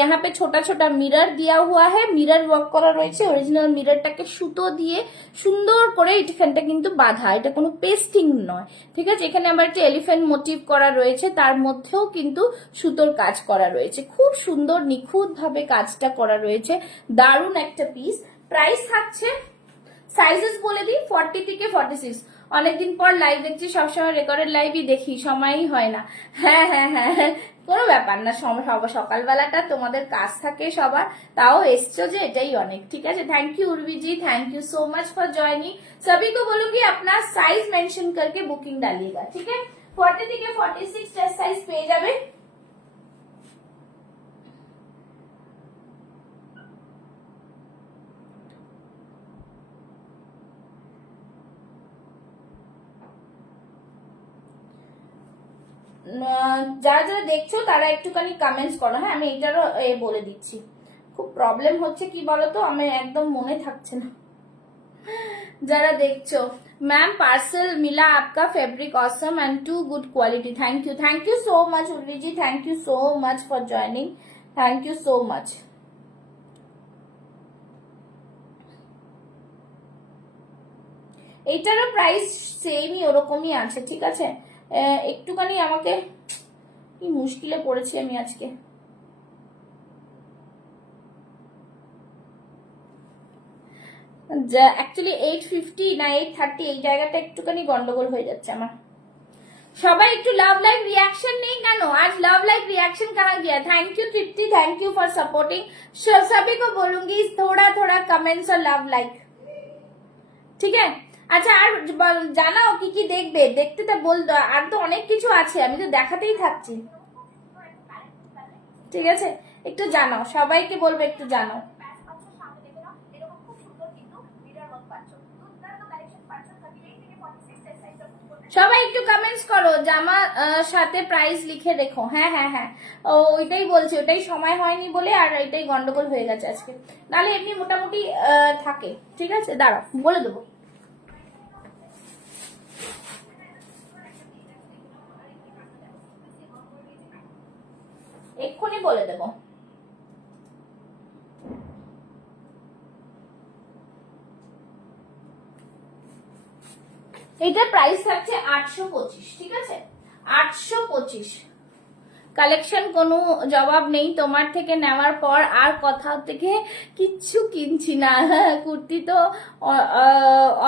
यहाँ पे छोटा छोटा मिरर दिया हुआ है, মিরর ওয়ার্ক করা রয়েছে। অরিজিনাল মিররটাকে সুতো দিয়ে সুন্দর করে এখানটা কিন্তু বাঁধা, এটা কোনো পেস্টিং নয়, ঠিক আছে। এখানে আবার একটা এলিফ্যান্ট মোটিভ করা রয়েছে, তার মধ্যেও কিন্তু সুতোর কাজ করা রয়েছে, খুব সুন্দর নিখুঁত ভাবে কাজটা করা রয়েছে, দারুন একটা পিস। প্রাইস থাকছে, সাইজেস বলে দিই, 40 থেকে 46। অনেকদিন পর লাইভ দেখছি, সবসময় রেকর্ডেড লাইভই দেখি, সময়ই হয় না। হ্যাঁ হ্যাঁ হ্যাঁ, কোনো ব্যাপার না, সকালবেলাটা তোমাদের কাজ থাকে সবার, তাও এসছো যে এটাই অনেক, ঠিক আছে। Thank you Urvi ji, thank you so much for joining. सभी को बोलूंगी अपना साइज मेंशन करके बुकिंग डालिएगा, ठीक है। 40 থেকে 46 টেস্ট সাইজ পেয়ে যাবে। যারা যারা দেখছো তারা একটুখানি কমেন্টস করো, হ্যাঁ। আমি এটারও বলে দিচ্ছি, খুব প্রবলেম হচ্ছে কি বলতো, আমি একদম মনে থাকছে না। যারা দেখছো, मैम पार्सल मिला आपका, fabric awesome and too good quality. Thank you so much Urvi ji, thank you so much for joining, thank you so much. এটারও প্রাইস সেমই, ওরকমই আছে, ঠিক আছে। একটুখানি আমাকে কি মুশকিলে পড়েছি আমি আজকে। অ্যাকচুয়ালি 850 না 830, এই জায়গাটা একটুখানি গন্ডগোল হয়ে যাচ্ছে আমার। সবাই একটু লাভ লাইক रिएक्शन नहीं কেন? आज লাভ লাইক रिएक्शन कहाँ गया? Thank you Tripti, thank you for supporting. सभी को बोलूंगी थोड़ा थोड़ा कमेंट्स और লাভ লাইক, ঠিক আছে। আচ্ছা, আর জানাও কি কি দেখবে, দেখতে তো বল, আর তো অনেক কিছু আছে, আমি তো দেখাতেই থাকছি, ঠিক আছে। একটু জানাও, সবাইকে বলবো একটু জানাও। সবাই একটু কমেন্টস করো, জামা সাথে প্রাইস লিখে রেখো। হ্যাঁ হ্যাঁ হ্যাঁ, ওইটাই বলছি, ওটাই সময় হয়নি বলে আর এটাই গন্ডগোল হয়ে গেছে আজকে, নাহলে এমনি মোটামুটি থাকে, ঠিক আছে। দাঁড়াও বলে দেবো। এক্ষুনি বলে দেবো। এটার প্রাইস থাকছে 825, ঠিক আছে, 825। কালেকশন কোনো জবাব নেই তোমার থেকে নেওয়ার পর, আর কোথাও থেকে কিচ্ছু কিনছি না। কুর্তি তো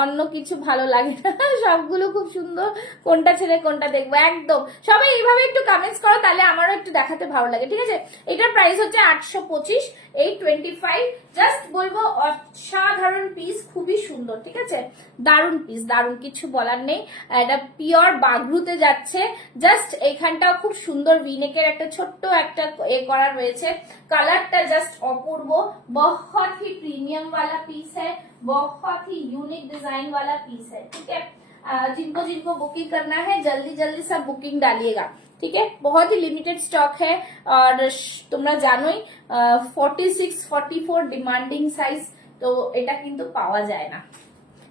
অন্য কিছু ভালো লাগে না, সবগুলো খুব সুন্দর, কোনটা ছেড়ে কোনটা দেখবো। একদম সবাই এইভাবে একটু কমেন্টস করো, তাহলে আমারও একটু দেখাতে ভালো লাগে, ঠিক আছে। এটার প্রাইস হচ্ছে 825, 825। জাস্ট বলবো অসাধারণ পিস, খুবই সুন্দর, ঠিক আছে, দারুন পিস, দারুন, কিছু বলার নেই। এটা পিওর বাগরুতে যাচ্ছে, জাস্ট এইখানটাও খুব সুন্দর ভিনেক নেকের একটা ছোট্ট একটা করা রয়েছে, কালারটা জাস্ট অপূর্ব, बहुत ही प्रीमियम वाला पीस है, बहुत ही यूनिक डिजाइन वाला पीस है, ठीक है। जिनको जिनको बुकिंग करना है जल्दी जल्दी सब बुकिंग डालिएगा, ठीक है। बहुत ही लिमिटेड स्टॉक है और তোমরা জানোই 46 44 ডিমান্ডিং সাইজ, তো এটা কিন্তু পাওয়া যায় না,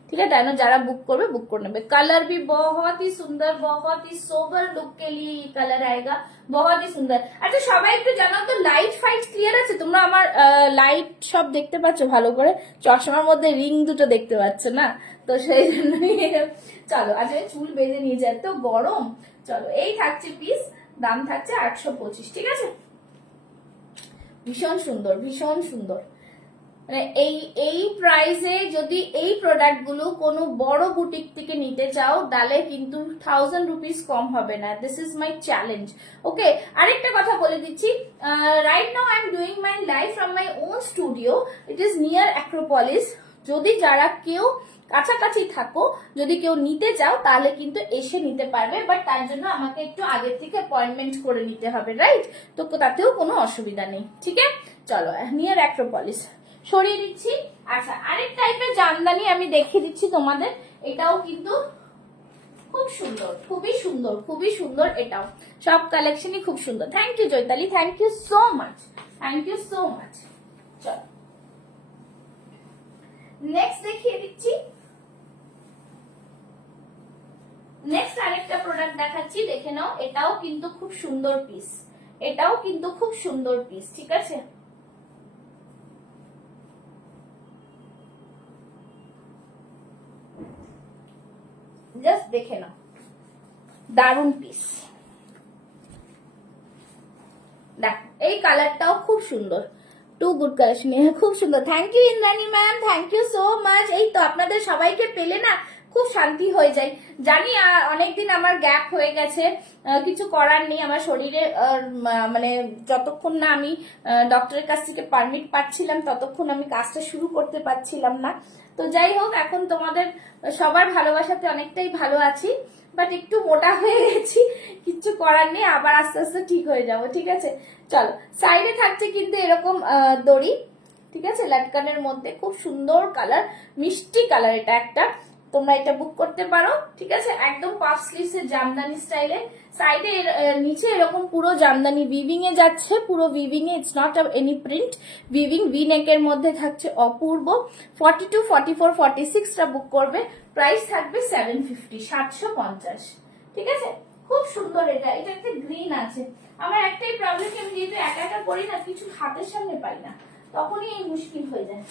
ठीक है। डायनो যারা বুক করবে বুক করে নেবে। कलर भी बहुत ही सुंदर, बहुत ही सोबर लुक के लिए ये कलर आएगा, बहुत ही सुंदर। আচ্ছা সবাই একটু জানাও তো লাইট ফাইট ক্লিয়ার আছে? তোমরা আমার লাইট সব দেখতে পাচ্ছ ভালো করে? চশমার মধ্যে রিং দুটো দেখতে পাচ্ছ না, তো সেই জন্যই। চলো আচ্ছা চুল বেঁধে নিয়ে যায়, তো গরম। চলো এই থাকছে পিস, দাম থাকছে 825, ঠিক আছে। ভীষণ সুন্দর, ভীষণ সুন্দর। এই প্রাইসে যদি এই প্রোডাক্ট গুলো কোনো বড় বুটিক থেকে নিতে চাও তাহলে কিন্তু 1000 রুপিস কম হবে না, দিস ইজ মাই চ্যালেঞ্জ, ওকে। আরেকটা কথা বলে দিচ্ছি, right now I am doing my live from my own studio, it is near Acropolis. যদি যারা কেউ কাছাকাছি থাকো, যদি কেউ নিতে চাও তাহলে কিন্তু এসে নিতে পারবে, বাট তার জন্য আমাকে একটু আগে থেকে অ্যাপয়েন্টমেন্ট করে নিতে হবে, রাইট? তো তাতেও কোনো অসুবিধা নেই, ঠিক আছে। চলো নিয়ার অ্যাক্রোপলিস সরিয়ে দিচ্ছি। আচ্ছা আরেক টাইপের জামদানি আমি দেখিয়ে দিচ্ছি তোমাদের, এটাও কিন্তু খুব সুন্দর, খুবই সুন্দর, খুবই সুন্দর। এটাও সব কালেকশনই খুব সুন্দর। Thank you Chaitali, thank you so much, thank you so much. চলো নেক্সট দেখিয়ে দিচ্ছি। নেক্সট আরেকটা প্রোডাক্ট দেখাচ্ছি, দেখে নাও। এটাও কিন্তু খুব সুন্দর পিস, এটাও কিন্তু খুব সুন্দর পিস, ঠিক আছে। জাস্ট দেখে নাও, দারুন পিস। দেখ এই কালারটাও খুব সুন্দর, টু গুড কালেকশন, খুব সুন্দর। Thank you Indrani ma'am, thank you so much. এই তো আপনাদের সবাইকে পেলে না খুব শান্তি হয়ে যায়। জানি অনেকদিন আমার গ্যাপ হয়ে গেছে, কিছু করার নেই, আমার শরীরে মানে যতক্ষণ না আমি ডক্টরের কাছ থেকে পারমিট পাচ্ছিলাম ততক্ষণ আমি কাজটা শুরু করতে পারছিলাম না। তো যাই হোক, এখন তোমাদের সবার ভালোবাসাতে অনেকটাই ভালো আছি, বাট একটু মোটা হয়ে গেছি, কিচ্ছু করার নেই, আবার আস্তে আস্তে ঠিক হয়ে যাবো, ঠিক আছে। চলো সাইডে থাকছে কিন্তু এরকম দড়ি, ঠিক আছে, লাটকানের মধ্যে খুব সুন্দর কালার, মিষ্টি কালার। এটা একটা তোমরা এটা বুক করতে পারো, ঠিক আছে। একদম পাফ স্লিভস এর জামদানি স্টাইলে, সাইডে নিচে এরকম পুরো জামদানি উইভিং এ যাচ্ছে, পুরো weaving A, it's not any print, weaving V নেকের মধ্যে থাকছে, অপূর্ব। 42 44 46 টা বুক করবে, প্রাইস থাকবে 750, 750, ঠিক আছে। খুব সুন্দর। এটা এটা একটা গ্রিন আছে। আমার একটাই প্রবলেম, আমি যেহেতু একা একা করি না, কিছু হাতের সামনে পাই না, তখনই এই মুশকিল হয়ে যায়।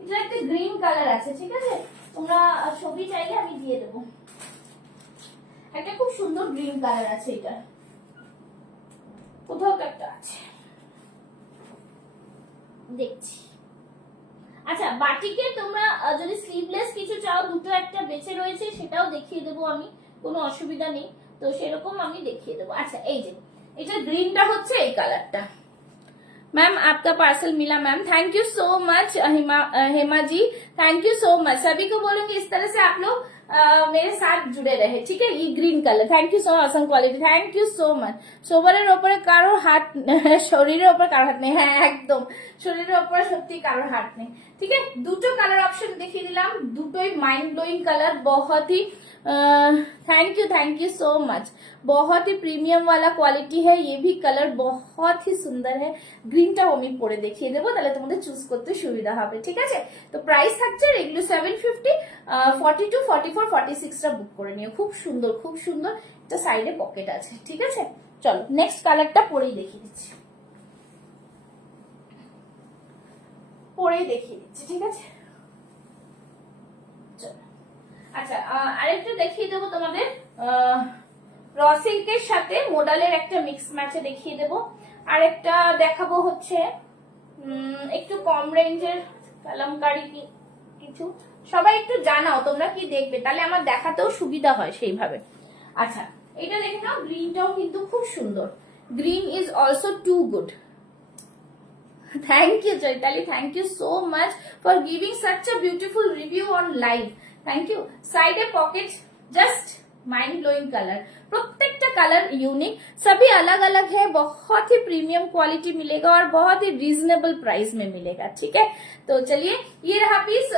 এটা একটা গ্রিন কালার আছে, ঠিক আছে। তোমরা ছবি চাইলে আমি দিয়ে দেবো। একটা খুব সুন্দর গ্রিন কালার আছে, এটা কোথাও একটা আছে, দেখছি। আচ্ছা বাটিকে তোমরা যদি স্লিভলেস কিছু চাও, দুটো একটা বেঁচে রয়েছে, সেটাও দেখিয়ে দেবো আমি, কোনো অসুবিধা নেই। তো সেরকম আমি দেখিয়ে দেবো। আচ্ছা এই যে এটা গ্রিনটা হচ্ছে এই কালারটা। मैम आपका पार्सल मिला ma'am, thank you so much Hema ji, thank you so much. सभी को बोलूंगी इस तरह से आप लोग मेरे साथ जुड़े रहे, ठीक है। ये green colour, thank you so much, awesome quality, thank you so much. সোবারের ওপরে কারো হাত, শরীরের ওপর কারো হাত নেই, হ্যাঁ একদম শরীরের ওপরে সত্যি কারো হাত নেই, ठीक है। দুটো কালার অপশন দেখিয়ে দিলাম, দুটোই মাইন্ড ব্লোয়িং কালার, बहुत ही थैंक यू सो मच। बहुत ही प्रीमियम वाला क्वालिटी है, ये भी कलर बहुत ही सुंदर है। গ্রিনটা আমি পরে দেখিয়ে দেবো, তাহলে তোমাদের চুজ করতে সুবিধা হবে, ঠিক আছে। তো প্রাইস থাকছে এগুলো 750, 42 44 46 টা বুক করে নিও। খুব সুন্দর, খুব সুন্দর। এটা সাইডে পকেট আছে, ঠিক আছে। চলো নেক্সট কালারটা পরেই দেখিয়ে দিচ্ছি, পরেই দেখিয়ে দিচ্ছি, ঠিক আছে। চলো আচ্ছা আরেকটা দেখিয়ে দেবো তোমাদের, র সিল্কের সাথে মোডালের একটা মিক্স ম্যাচে দেখিয়ে দেবো। আরেকটা দেখাবো হচ্ছে একটু কম রেঞ্জের কালামকারি কিছু। সবাই একটু জানাও তোমরা কি দেখবে, তাহলে আমার দেখাতেও সুবিধা হয় সেইভাবে। আচ্ছা এটা দেখে নাও, গ্রিনটাও কিন্তু খুব সুন্দর, green is also too good. Thank you Chaitali, thank you so much for giving such a beautiful review on live, thank you. সাইডে pocket, just mind blowing colour, প্রত্যেকটা प्रत्येकটা कलर यूनिक, सभी अलग अलग है, बहुत ही प्रीमियम क्वालिटी मिलेगा और बहुत ही रीजनेबल प्राइस में मिलेगा। ठीक है, तो चलिए ये रहा पीस।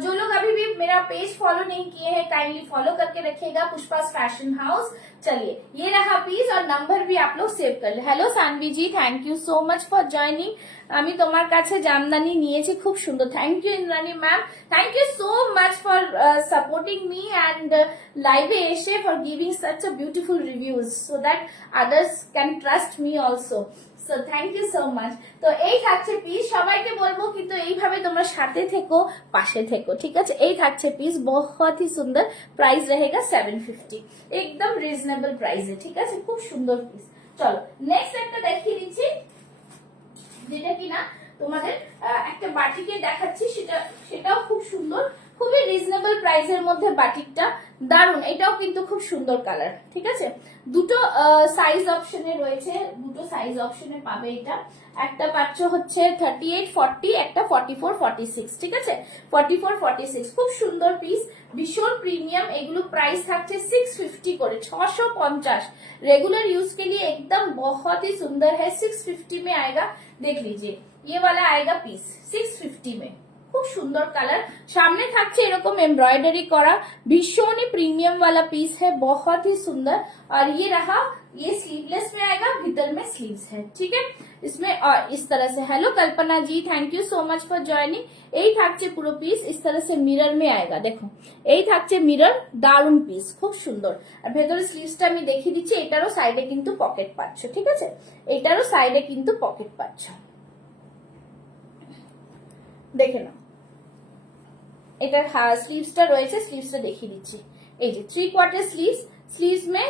जो लोग अभी भी मेरा पेज फॉलो नहीं किए हैं काइंडली फॉलो करके रखिएगा, पुष्पास फैशन हाउस। चलिए ये रहा पीस और नंबर भी आप लोग सेव कर ले। Hello Sanvi ji, thank you so much for joining. আমি তোমার কাছে জামদানি নিয়েছি, খুব সুন্দর। Thank you Indrani ma'am, thank you so much for supporting me and লাইভে এসে for giving such a beautiful reviews so that others can trust me also. So thank you so much. তো এই থাকছে পিস, সবাইকে বলবো কিন্তু এইভাবে তোমরা সাথে থেকো, পাশে থেকো। ঠিক আছে, এই থাকছে পিস, बहुत ही সুন্দর। প্রাইস रहेगा 750, একদম রিজনেবল প্রাইসে। ঠিক আছে, খুব সুন্দর পিস। চলো নেক্সট একটা দেখিয়ে দিচ্ছি, যেটা কিনা তোমাদের একটা বাটিকে দেখাচ্ছি, সেটাও খুব সুন্দর, খুবই রিজনেবল প্রাইসের মধ্যে বাটিকটা দারুন। এটাও কিন্তু খুব সুন্দর কালার। ঠিক আছে, দুটো সাইজ অপশনে রয়েছে, দুটো সাইজ অপশনে পাবে। এটা একটা পাচ্ছ হচ্ছে 38-40, একটা 44-46। ঠিক আছে, 44-46 খুব সুন্দর পিস, ভীষণ প্রিমিয়াম। এগুলো প্রাইস থাকছে 650 করে, 650। रेगुलर यूज के लिए एकदम बहुत ही सुंदर है। 650 में आएगा, देख लीजिए ये वाला आएगा पीस 650 में, খুব সুন্দর কালার। সামনে থাকছে এরকম এমব্রয়ডারি করা, ভীষণই প্রিমিयम वाला पीस है, बहुत ही सुंदर। और ये रहा, ये स्लीवलेस में आएगा, भीतर में स्लीव्स है। ठीक है, इसमें और इस तरह से। Hello Kalpana ji, thank you so much for joining. এই থাকছে পুরো পিস, इस तरह से मिरर में आएगा। দেখো এই থাকছে মিরর, দারুন পিস, খুব সুন্দর। আর ভেতরে স্লিভসটা আমি দেখিয়ে দিচ্ছি, এটারও সাইডে কিন্তু পকেট পাচ্ছ। ঠিক আছে, এটারও সাইডে কিন্তু পকেট পাচ্ছ, দেখে নাও। এটার স্লিভসটা রয়েছে, স্লিভসটা দেখিয়ে দিচ্ছি। এই যে 3/4 স্লিভস, স্লিভস মে।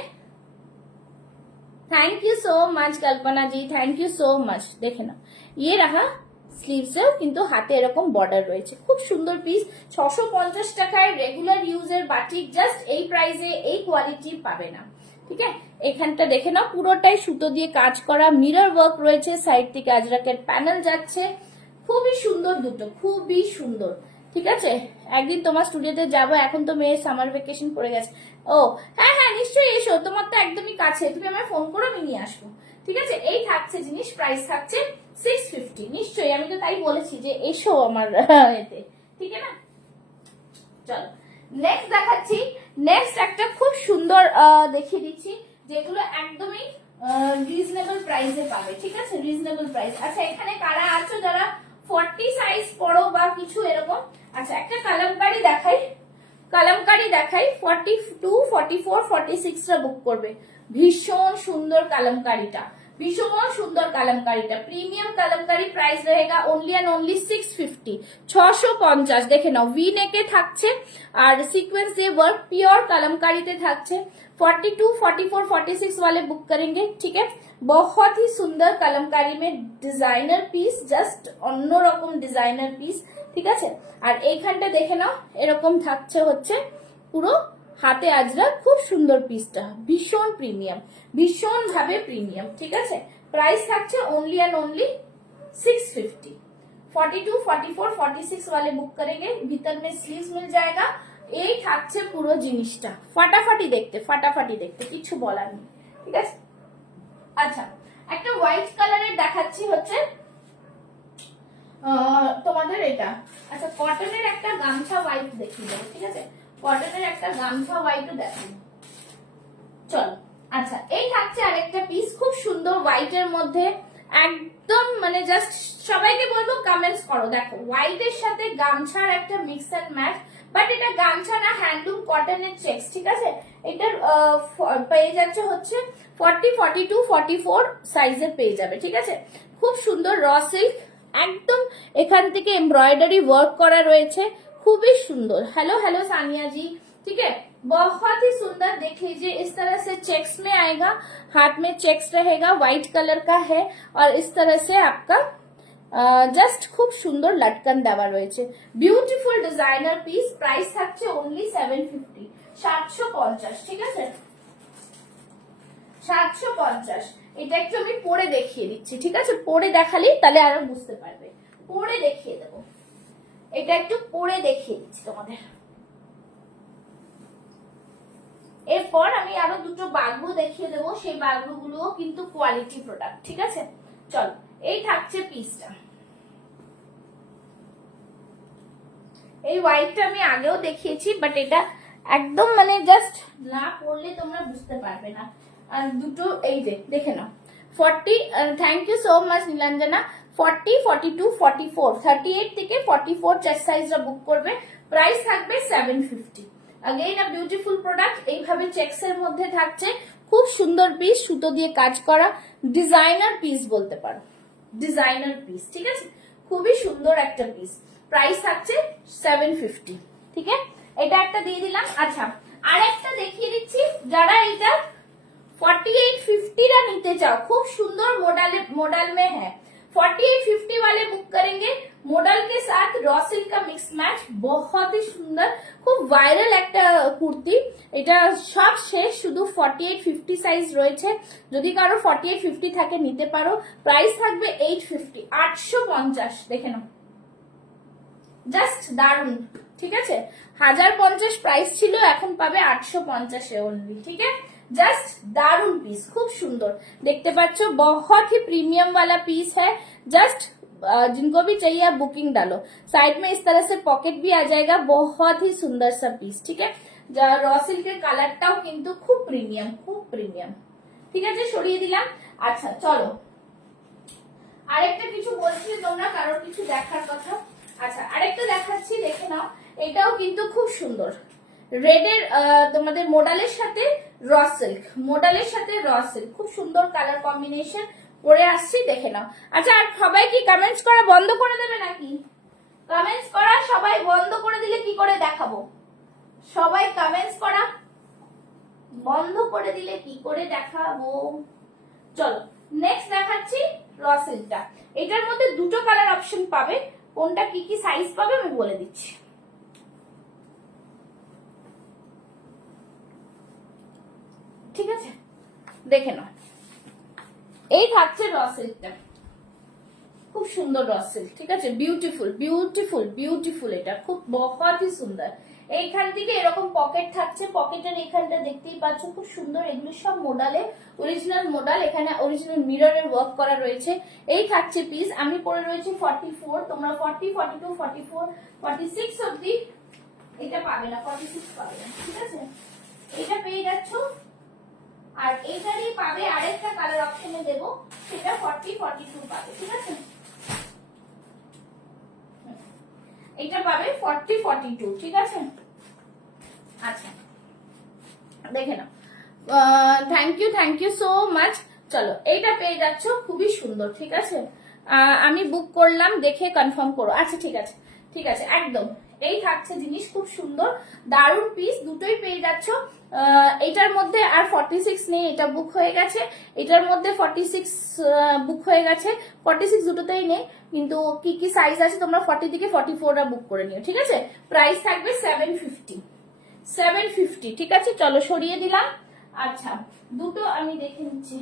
Thank you so much Kalpana ji, thank you so much. দেখে নাও, ये रहा স্লিভসেও কিন্তু হাতে এরকম বর্ডার রয়েছে, খুব সুন্দর পিস। 650 টাকায় রেগুলার ইউজের বাটিক জাস্ট এই প্রাইসে এই কোয়ালিটি পাবে না। ঠিক আছে, এখানটা দেখে নাও, পুরোটাই সুতো দিয়ে কাজ করা, মিরর ওয়ার্ক রয়েছে, সাইড থেকে আজরাকের প্যানেল যাচ্ছে, খুবই সুন্দর দুটো, খুবই সুন্দর। ঠিক আছে, একদিন তোমার স্টুডিওতে যাবো, এখন তো মেয়ের সামার ভ্যাকেশন পড়ে গেছে। ও হ্যাঁ হ্যাঁ, নিশ্চয়ই এসো, তোমার তো একদমই কাছে, তুমি আমায় ফোন করো, আমি নিয়ে আসবো। ঠিক আছে, এই থাকছে জিনিস, প্রাইস থাকছে 650। নিশ্চয়ই, আমি তো তাই বলেছি যে এসো আমার এতে। ঠিক আছে না, চলো নেক্সট দেখাচ্ছি। নেক্সট একটা খুব সুন্দর দেখিয়ে দিচ্ছি, যেগুলো একদমই রিজনেবল প্রাইসে পাবে। ঠিক আছে, রিজনেবল প্রাইস। আচ্ছা, এখানে কারা আছো যারা 40 সাইজ পড়ো বা কিছু এরকম? আচ্ছা, একটা কালামকারি দেখাই, কালামকারি দেখাই, 42, 44, 46 টা বুক করবে। ভীষণ সুন্দর কালামকারিটা, ভীষণ সুন্দর কালামকারিটা, প্রিমিয়াম কালামকারি। প্রাইস रहेगा ओनली एंड ओनली 650, 650। দেখে নাও, ভি নেকে থাকছে আর সিকোয়েন্স দিয়ে ওয়ার্ক, পিওর কালামকারিতে থাকছে। 42, 44, 46 वाले बुक करेंगे। ठीक है, बहुत ही सुंदर कलमकारी में डिजाइनर पीस, জাস্ট অন্যরকম ডিজাইনার পিস। ঠিক আছে, আর এইখানটা দেখে নাও, এরকম থাকছে হচ্ছে পুরো হাতে আজরা, খুব সুন্দর পিসটা, ভীষণ প্রিমিয়াম, ভীষণ ভাবে প্রিমিয়াম। ঠিক আছে, প্রাইস থাকছে ओनली एंड ओनली 650। 42, 44, 46 वाले बुक करेंगे, भीतर में स्लीव्स मिल जाएगा। এই থাকছে পুরো জিনিসটা, ফাটাফাটি দেখতে, ফাটাফাটি দেখতে, কিছু বলার নেই। ঠিক আছে, আচ্ছা একটা হোয়াইট কালারের দেখাচ্ছি হচ্ছে তোমাদের এটা। আচ্ছা, কটনের একটা গামছা হোয়াইট দেখিয়ে দেবো। ঠিক আছে, কটনের একটা গামছা হোয়াইটও দেখো, চলো। আচ্ছা, এই থাকছে আরেকটা পিস, খুব সুন্দর হোয়াইটের মধ্যে, একদম মানে জাস্ট সবাইকে বলবো কমেন্টস করো। দেখো, হোয়াইটের সাথে গামছার একটা মিক্স এন্ড ম্যাচ, বাট এটা গামছা না, হ্যান্ডলুম কটনের চেক্স। ঠিক আছে, এটার পেয়ে যাচ্ছে হচ্ছে 40, 42, 44 সাইজের পেয়ে যাবে। ঠিক আছে, খুব সুন্দর র সিল্ক, একদম এখান থেকে এমব্রয়ডারি ওয়ার্ক করা রয়েছে, খুবই সুন্দর। हेलो हेलो सानिया जी, ठीक है, बहुत ही सुंदर। देख लीजिए, इस तरह से चेक्स में आएगा, हाथ में चेक्स रहेगा, व्हाइट कलर का है, और इस तरह से आपका জাস্ট খুব সুন্দর লটকন দেওয়া রয়েছে, বিউটিফুল ডিজাইনার পিস। প্রাইস থাকছে ओनली 750, 750। ঠিক আছে, 750। এটা একটু আমি পরে দেখিয়ে দিচ্ছি। ঠিক আছে, পরে দেখালি তাহলে আরো বুঝতে পারবে, পরে দেখিয়ে দেবো। এটা একটু পরে দেখিয়ে দিচ্ছি তোমাদের। এরপর আমি আরো দুটো বাগু দেখিয়ে দেবো, সেই বাগুগুলোও কিন্তু কোয়ালিটি প্রোডাক্ট, ঠিক আছে। চলো, এই থাকছে পিসটা। এই হোয়াইটটা আমি আগেও দেখিয়েছি, বাট এটা একদম মানে জাস্ট না পরলে তোমরা বুঝতে পারবে না। আর দুটো এই যে দেখে নাও, 40, thank you so much Nilanjana. 40, 42, 44, 38 থেকে 44 চেস্ট সাইজটা বুক করবে। প্রাইস থাকবে 750। Again a beautiful product. এইভাবে চেকস এর মধ্যে থাকছে, খুব সুন্দর পিস, সুতো দিয়ে কাজ করা, ডিজাইনার পিস বলতে পারো, ডিজাইনার পিস, ঠিক আছে। খুবই সুন্দর একটা পিস। প্রাইস থাকছে 750, ঠিক আছে। এটা একটা দিয়ে দিলাম। আচ্ছা, আর একটা দেখিয়ে দিচ্ছি, যারা এটা 4850 रा नीचे जाओ, खूब सुंदर मॉडल में है। 4850 वाले बुक करेंगे, मॉडल के साथ रॉ सिल्क का मिक्स मैच, बहुत ही सुंदर, खूब वायरल একটা কুর্তি। এটা সব শেষ, শুধু 4850 সাইজ রয়েছে। যদি কারো 4850 থাকে নিতে পারো। প্রাইস থাকবে 850, 850। দেখে নাও, জাস্ট দারুন, ঠিক আছে। 1050 প্রাইস ছিল, এখন পাবে 850 এ অনলি, ठीक है। जस्ट दारुन पीस, खूब सुंदर, देखते पाচ্ছ, बहुत ही प्रीमियम वाला पीस है। जस्ट जिनको भी चाहिए आप बुकिंग डालो। साइड में इस तरह से पॉकेट भी आ जाएगा, बहुत ही सुंदर सा पीस, ठीक है। रॉ सिल्केर কালারটাও কিন্তু খুব প্রিমিয়াম, খুব প্রিমিয়াম, ঠিক আছে। সরিয়ে দিলাম। আচ্ছা চলো, আরেকটা কিছু বলছি, তোমরা কারোর কিছু দেখার কথা। আচ্ছা, আরেকটা দেখাচ্ছি, দেখে নাও। এটাও কিন্তু খুব সুন্দর, রেডের তোমাদের মডেলের সাথে র সিল্ক, মডেলের সাথে র সিল্ক, খুব সুন্দর কালার কম্বিনেশন পরে আসছি, দেখে নাও। আচ্ছা, আর সবাই কি কমেন্টস করা বন্ধ করে দেবে নাকি? কমেন্টস করা সবাই বন্ধ করে দিলে কি করে দেখাবো? সবাই কমেন্টস করা বন্ধ করে দিলে কি করে দেখাবো? চলো, নেক্সট দেখাচ্ছি র সিল্কটা। এটার মধ্যে দুটো কালার অপশন পাবে, কোনটা কি কি সাইজ পাবে আমি বলে দিচ্ছি। ঠিক আছে, দেখে নাও। এই থাকছে র সিল্কটা, খুব সুন্দর র সিল্ক, ঠিক আছে। বিউটিফুল বিউটিফুল বিউটিফুল, এটা খুব বহুত হি সুন্দর। এইখান থেকে এরকম পকেট থাকছে, পকেটের এখানটা দেখতেই পাচ্ছ, খুব সুন্দর। এগুলো সব মডেলে অরিজিনাল মডেল, এখানে অরিজিনাল মিররের ওয়ার্ক করা রয়েছে। এই থাকছে পিস। আমি পরে রয়েছে 44, তোমরা 40, 42, 44, 46 অবধি এটা পাবে না, 46 পাবে না, ঠিক আছে। এটা পেয়ে যাচ্ছ। আর এইটারই পাবে আরেকটা কালার অপশনে দেব, সেটা 40, 42 পাবে, ঠিক আছে। এটা পাবে 40, 42, ঠিক আছে। আচ্ছা, দেখে নাও। Thank you so much. চলো, এইটা পেয়ে যাচ্ছ, খুবই সুন্দর, ঠিক আছে। আমি বুক করলাম, দেখে কনফার্ম করো। আচ্ছা, ঠিক আছে, ঠিক আছে, একদম। এই থাকছে জিনিস, খুব সুন্দর দারুন পিস, দুটোই পেয়ে যাচ্ছ। এটার মধ্যে আর 46 নেই, এটা বুক হয়ে গেছে। এটার মধ্যে 46 বুক হয়ে গেছে, 46 দুটোতেই নেই, কিন্তু কি কি সাইজ আছে তোমরা 40 থেকে 44 বুক করে নিও, ঠিক আছে। প্রাইস থাকবে 750, 750, ঠিক আছে। চলো, সরিয়ে দিলাম। আচ্ছা, দুটো আমি দেখে নিচ্ছি।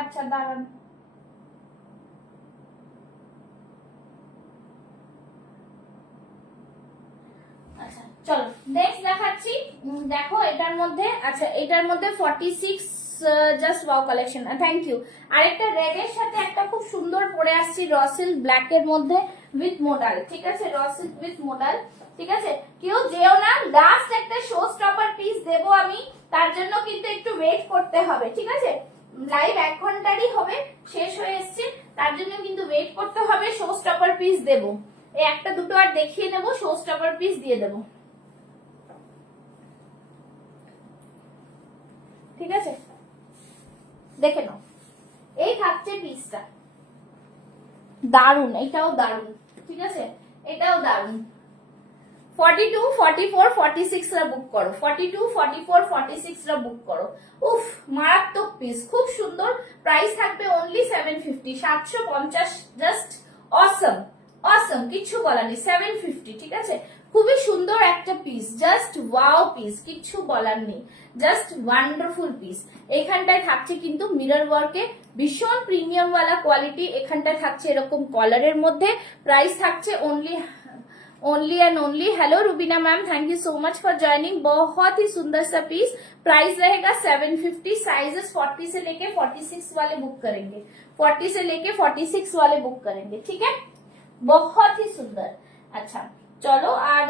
আচ্ছা, দাঁড়ান। আচ্ছা, চলো নেক্সট দেখাচ্ছি। দেখো এটার মধ্যে, আচ্ছা এটার মধ্যে 46, just wow collection, thank you. আরেকটা রেড এর সাথে একটা খুব সুন্দর পরে আসছি, র সিল্ক ব্ল্যাক এর মধ্যে উইথ মডেল, ঠিক আছে। র সিল্ক উইথ মডেল, ঠিক আছে। কেউ যেও না, লাস্ট একটা শো স্টপার পিস দেবো আমি, তার জন্য কিন্তু একটু ওয়েট করতে হবে, ঠিক আছে। লাইভ 1 ঘন্টারই হবে, শেষ হয়ে এসছে, তার জন্য কিন্তু ওয়েট করতে হবে। শো স্টপার পিস দেবো, এই একটা দুটো আর দেখিয়ে নেবো, শো স্টপার পিস দিয়ে দেবো, ঠিক আছে। দেখে নাও, এই থাকছে পিসটা, দারুন, এটাও দারুন, ঠিক আছে, এটাও দারুন। 42, 44, 46 রা বুক করো, 42, 44, 46 রা বুক করো। উফ, মারাত্মক পিস, খুব সুন্দর। প্রাইস থাকবে অনলি 750, 750, জাস্ট অসম, অসম, কিছু বলার নেই, 750, ঠিক আছে। খুবই সুন্দর একটা পিস, জাস্ট ওয়াও পিস, কিচ্ছু বলার নেই, জাস্ট ওয়ান্ডারফুল পিস। এখানটায় থাকছে কিন্তু মিরর ওয়ার্কে ভীষণ প্রিমিয়াম ওয়ালা কোয়ালিটি। এখানটায় থাকছে এরকম কলারের মধ্যে, প্রাইস থাকছে only and only. Hello Rubina ma'am, thank you so much for joining. बहुत ही सुंदर सा पीस, प्राइस रहेगा 750। साइजेस 40 से लेके 46 वाले बुक करेंगे, 40 से लेके 46 वाले बुक करेंगे, ठीक है। बहुत ही सुंदर। अच्छा চলো, আর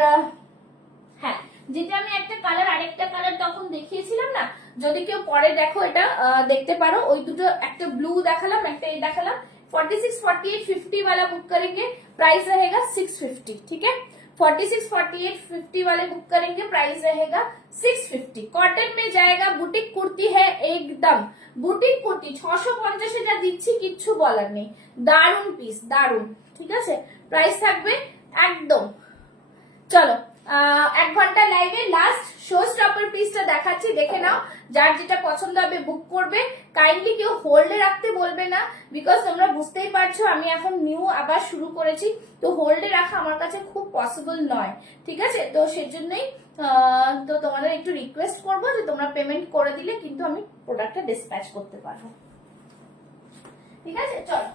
হ্যাঁ, যেটা আমি একটা কালার আরেকটা কালার তখন দেখিয়েছিলাম না, যদি কেউ পরে দেখো এটা দেখতে পারো। ওই দুটো, একটা ব্লু দেখালাম, একটা এই দেখালাম। 46, 48, 50 वाला बुक करेंगे, प्राइस रहेगा 650, ठीक है। 46, 48, 50 वाले बुक करेंगे, प्राइस रहेगा 650। कॉटन में जाएगा, बुटीक कुर्ती है एकदम, বুটিক কুর্তি 650 যা দিচ্ছি কিচ্ছু বলার নেই, দারুন পিস, দারুন, ঠিক আছে। প্রাইস থাকবে একদম। চলো, 1 ঘন্টা লাইভে লাস্ট শো স্টপার পিসটা দেখাচ্ছি, দেখে নাও। যার যেটা পছন্দ হবে বুক করবে। কাইন্ডলি কেউ হোল্ডে রাখতে বলবে না, বিকজ তোমরা বুঝতেই পারছো আমি এখন নিউ আবার শুরু করেছি, তো হোল্ডে রাখা আমার কাছে খুব পসিবল নয়, ঠিক আছে। তো সেজন্যই তো তোমাদের একটু রিকোয়েস্ট করবো যে তোমরা পেমেন্ট করে দিলে কিন্তু আমি প্রোডাক্টটা ডিসপ্যাচ করতে পারবো, ঠিক আছে। চলো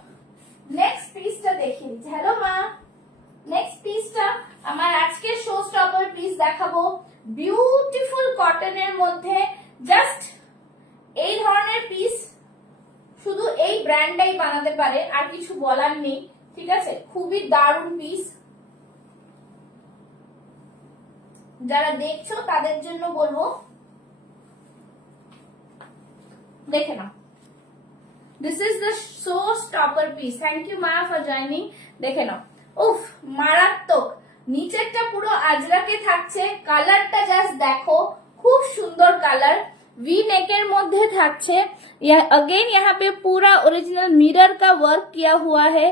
নেক্সট পিসটা দেখিয়ে দিচ্ছি। হ্যালো মা, নেক্সট পিসটা আমার আজকে শো স্টপার পিস দেখাবো, বিউটিফুল কটনের মধ্যে। জাস্ট এই ধরনের পিস শুধু এই ব্র্যান্ডটাই বানাতে পারে, আর কিছু বলার নেই, ঠিক আছে। খুবই দারুণ পিস, যারা দেখছো তাদের জন্য বলবো দেখে নাও। This is the show stopper piece. Thank you মা ফর জয়নিং। দেখে নাও, উফ মারাত্মক। নিচেরটা পুরো আজরাকে থাকছে, কালারটা জাস্ট দেখো, খুব সুন্দর কালার। वी नेक এর মধ্যে থাকছে, अगेन यहाँ पे पूरा ओरिजिनल मिरर का वर्क किया हुआ है।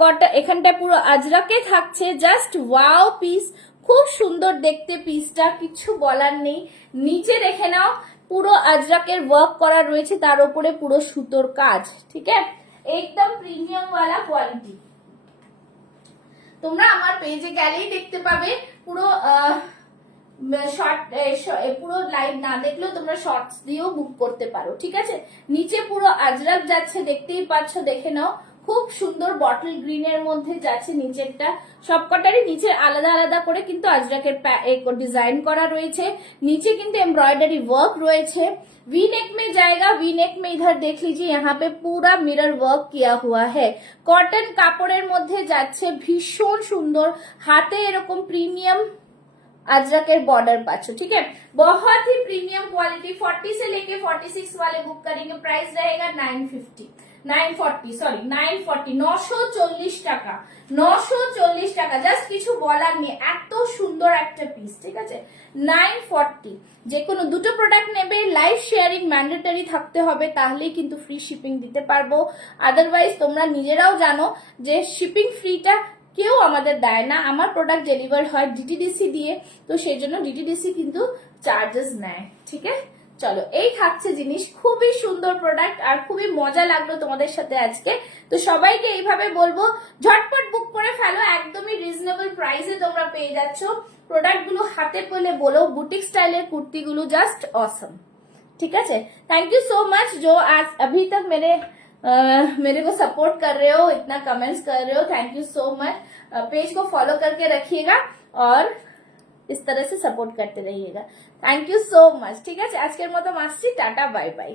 কটন এখানটা পুরো আজরাকে থাকছে, জাস্ট ওয়াও পিস, খুব সুন্দর দেখতে পিসটা, কিছু বলার নেই। নিচে দেখে নাও, পুরো আজরাকের ওয়ার্ক করা রয়েছে, তার উপরে পুরো সুতোর কাজ, ঠিক আছে। একদম প্রিমিয়াম ওয়ালা কোয়ালিটি। তোমরা আমার পেজে গেলেই দেখতে পাবে, পুরো শর্ট, পুরো লাইভ না দেখলেও তোমরা শর্টস দিয়েও বুক করতে পারো, ঠিক আছে। নিচে পুরো আজরাক যাচ্ছে, দেখতেই পাচ্ছ, দেখে নাও। খুব সুন্দর বটল গ্রিনের মধ্যে যাচ্ছে নিচেরটা, সবকটারই নিচে আলাদা আলাদা করে কিন্তু আজরাকের ডিজাইন করা রয়েছে। নিচে কিন্তু এমব্রয়ডারি ওয়ার্ক রয়েছে। वी नेक में जाएगा, वी नेक में इधर देख लीजिए, यहाँ पे पूरा मिरर वर्क किया हुआ है। কটন কাপড়ের মধ্যে যাচ্ছে, ভীষণ সুন্দর। হাতে এরকম প্রিমিয়াম अजरक बॉर्डर पाचो, ठीक है। बहुत ही प्रीमियम क्वालिटी। 40 से लेके 46 वाले बुक करेंगे, प्राइस रहेगा 940, 940 টাকা, 940 টাকা। জাস্ট কিছু বলার নেই, এত সুন্দর একটা পিস, ঠিক আছে। 940। যে কোনো দুটো প্রোডাক্ট নেবে, লাইভ শেয়ারিং ম্যান্ডেটরি থাকতে হবে, তাহলেই কিন্তু ফ্রি শিপিং দিতে পারবো। আদারওয়াইজ তোমরা নিজেরাও জানো যে শিপিং ফ্রিটা কেউ আমাদের দেয় না, আমার প্রোডাক্ট ডেলিভার হয় ডিটিডিসি দিয়ে, তো সেই জন্য ডিটিডিসি কিন্তু চার্জেস নেয়, ঠিক আছে। চলো, এই থাকছে জিনিস, খুবই সুন্দর প্রোডাক্ট আর খুবই মজা লাগলো তোমাদের সাথে আজকে। তো সবাইকে এইভাবে বলবো, ঝটপট বুক করে ফেলো, একদমই রিজনেবল প্রাইসে তোমরা পেয়ে যাচ্ছ। প্রোডাক্টগুলো হাতে পেলে বলো, বুটিক স্টাইলের কুর্তিগুলো জাস্ট অসম, ঠিক আছে। थैंक यू सो मच जो आज अभी तक मेरे को सपोर्ट कर रहे हो, इतना कमेंट्स कर रहे हो, thank you so much. Page को फॉलो करके रखिएगा और इस तरह से सपोर्ट करते रहिएगा। थैंक यू सो मच, ठीक है। আজকের মতো আসছি, টাটা, বাই বাই।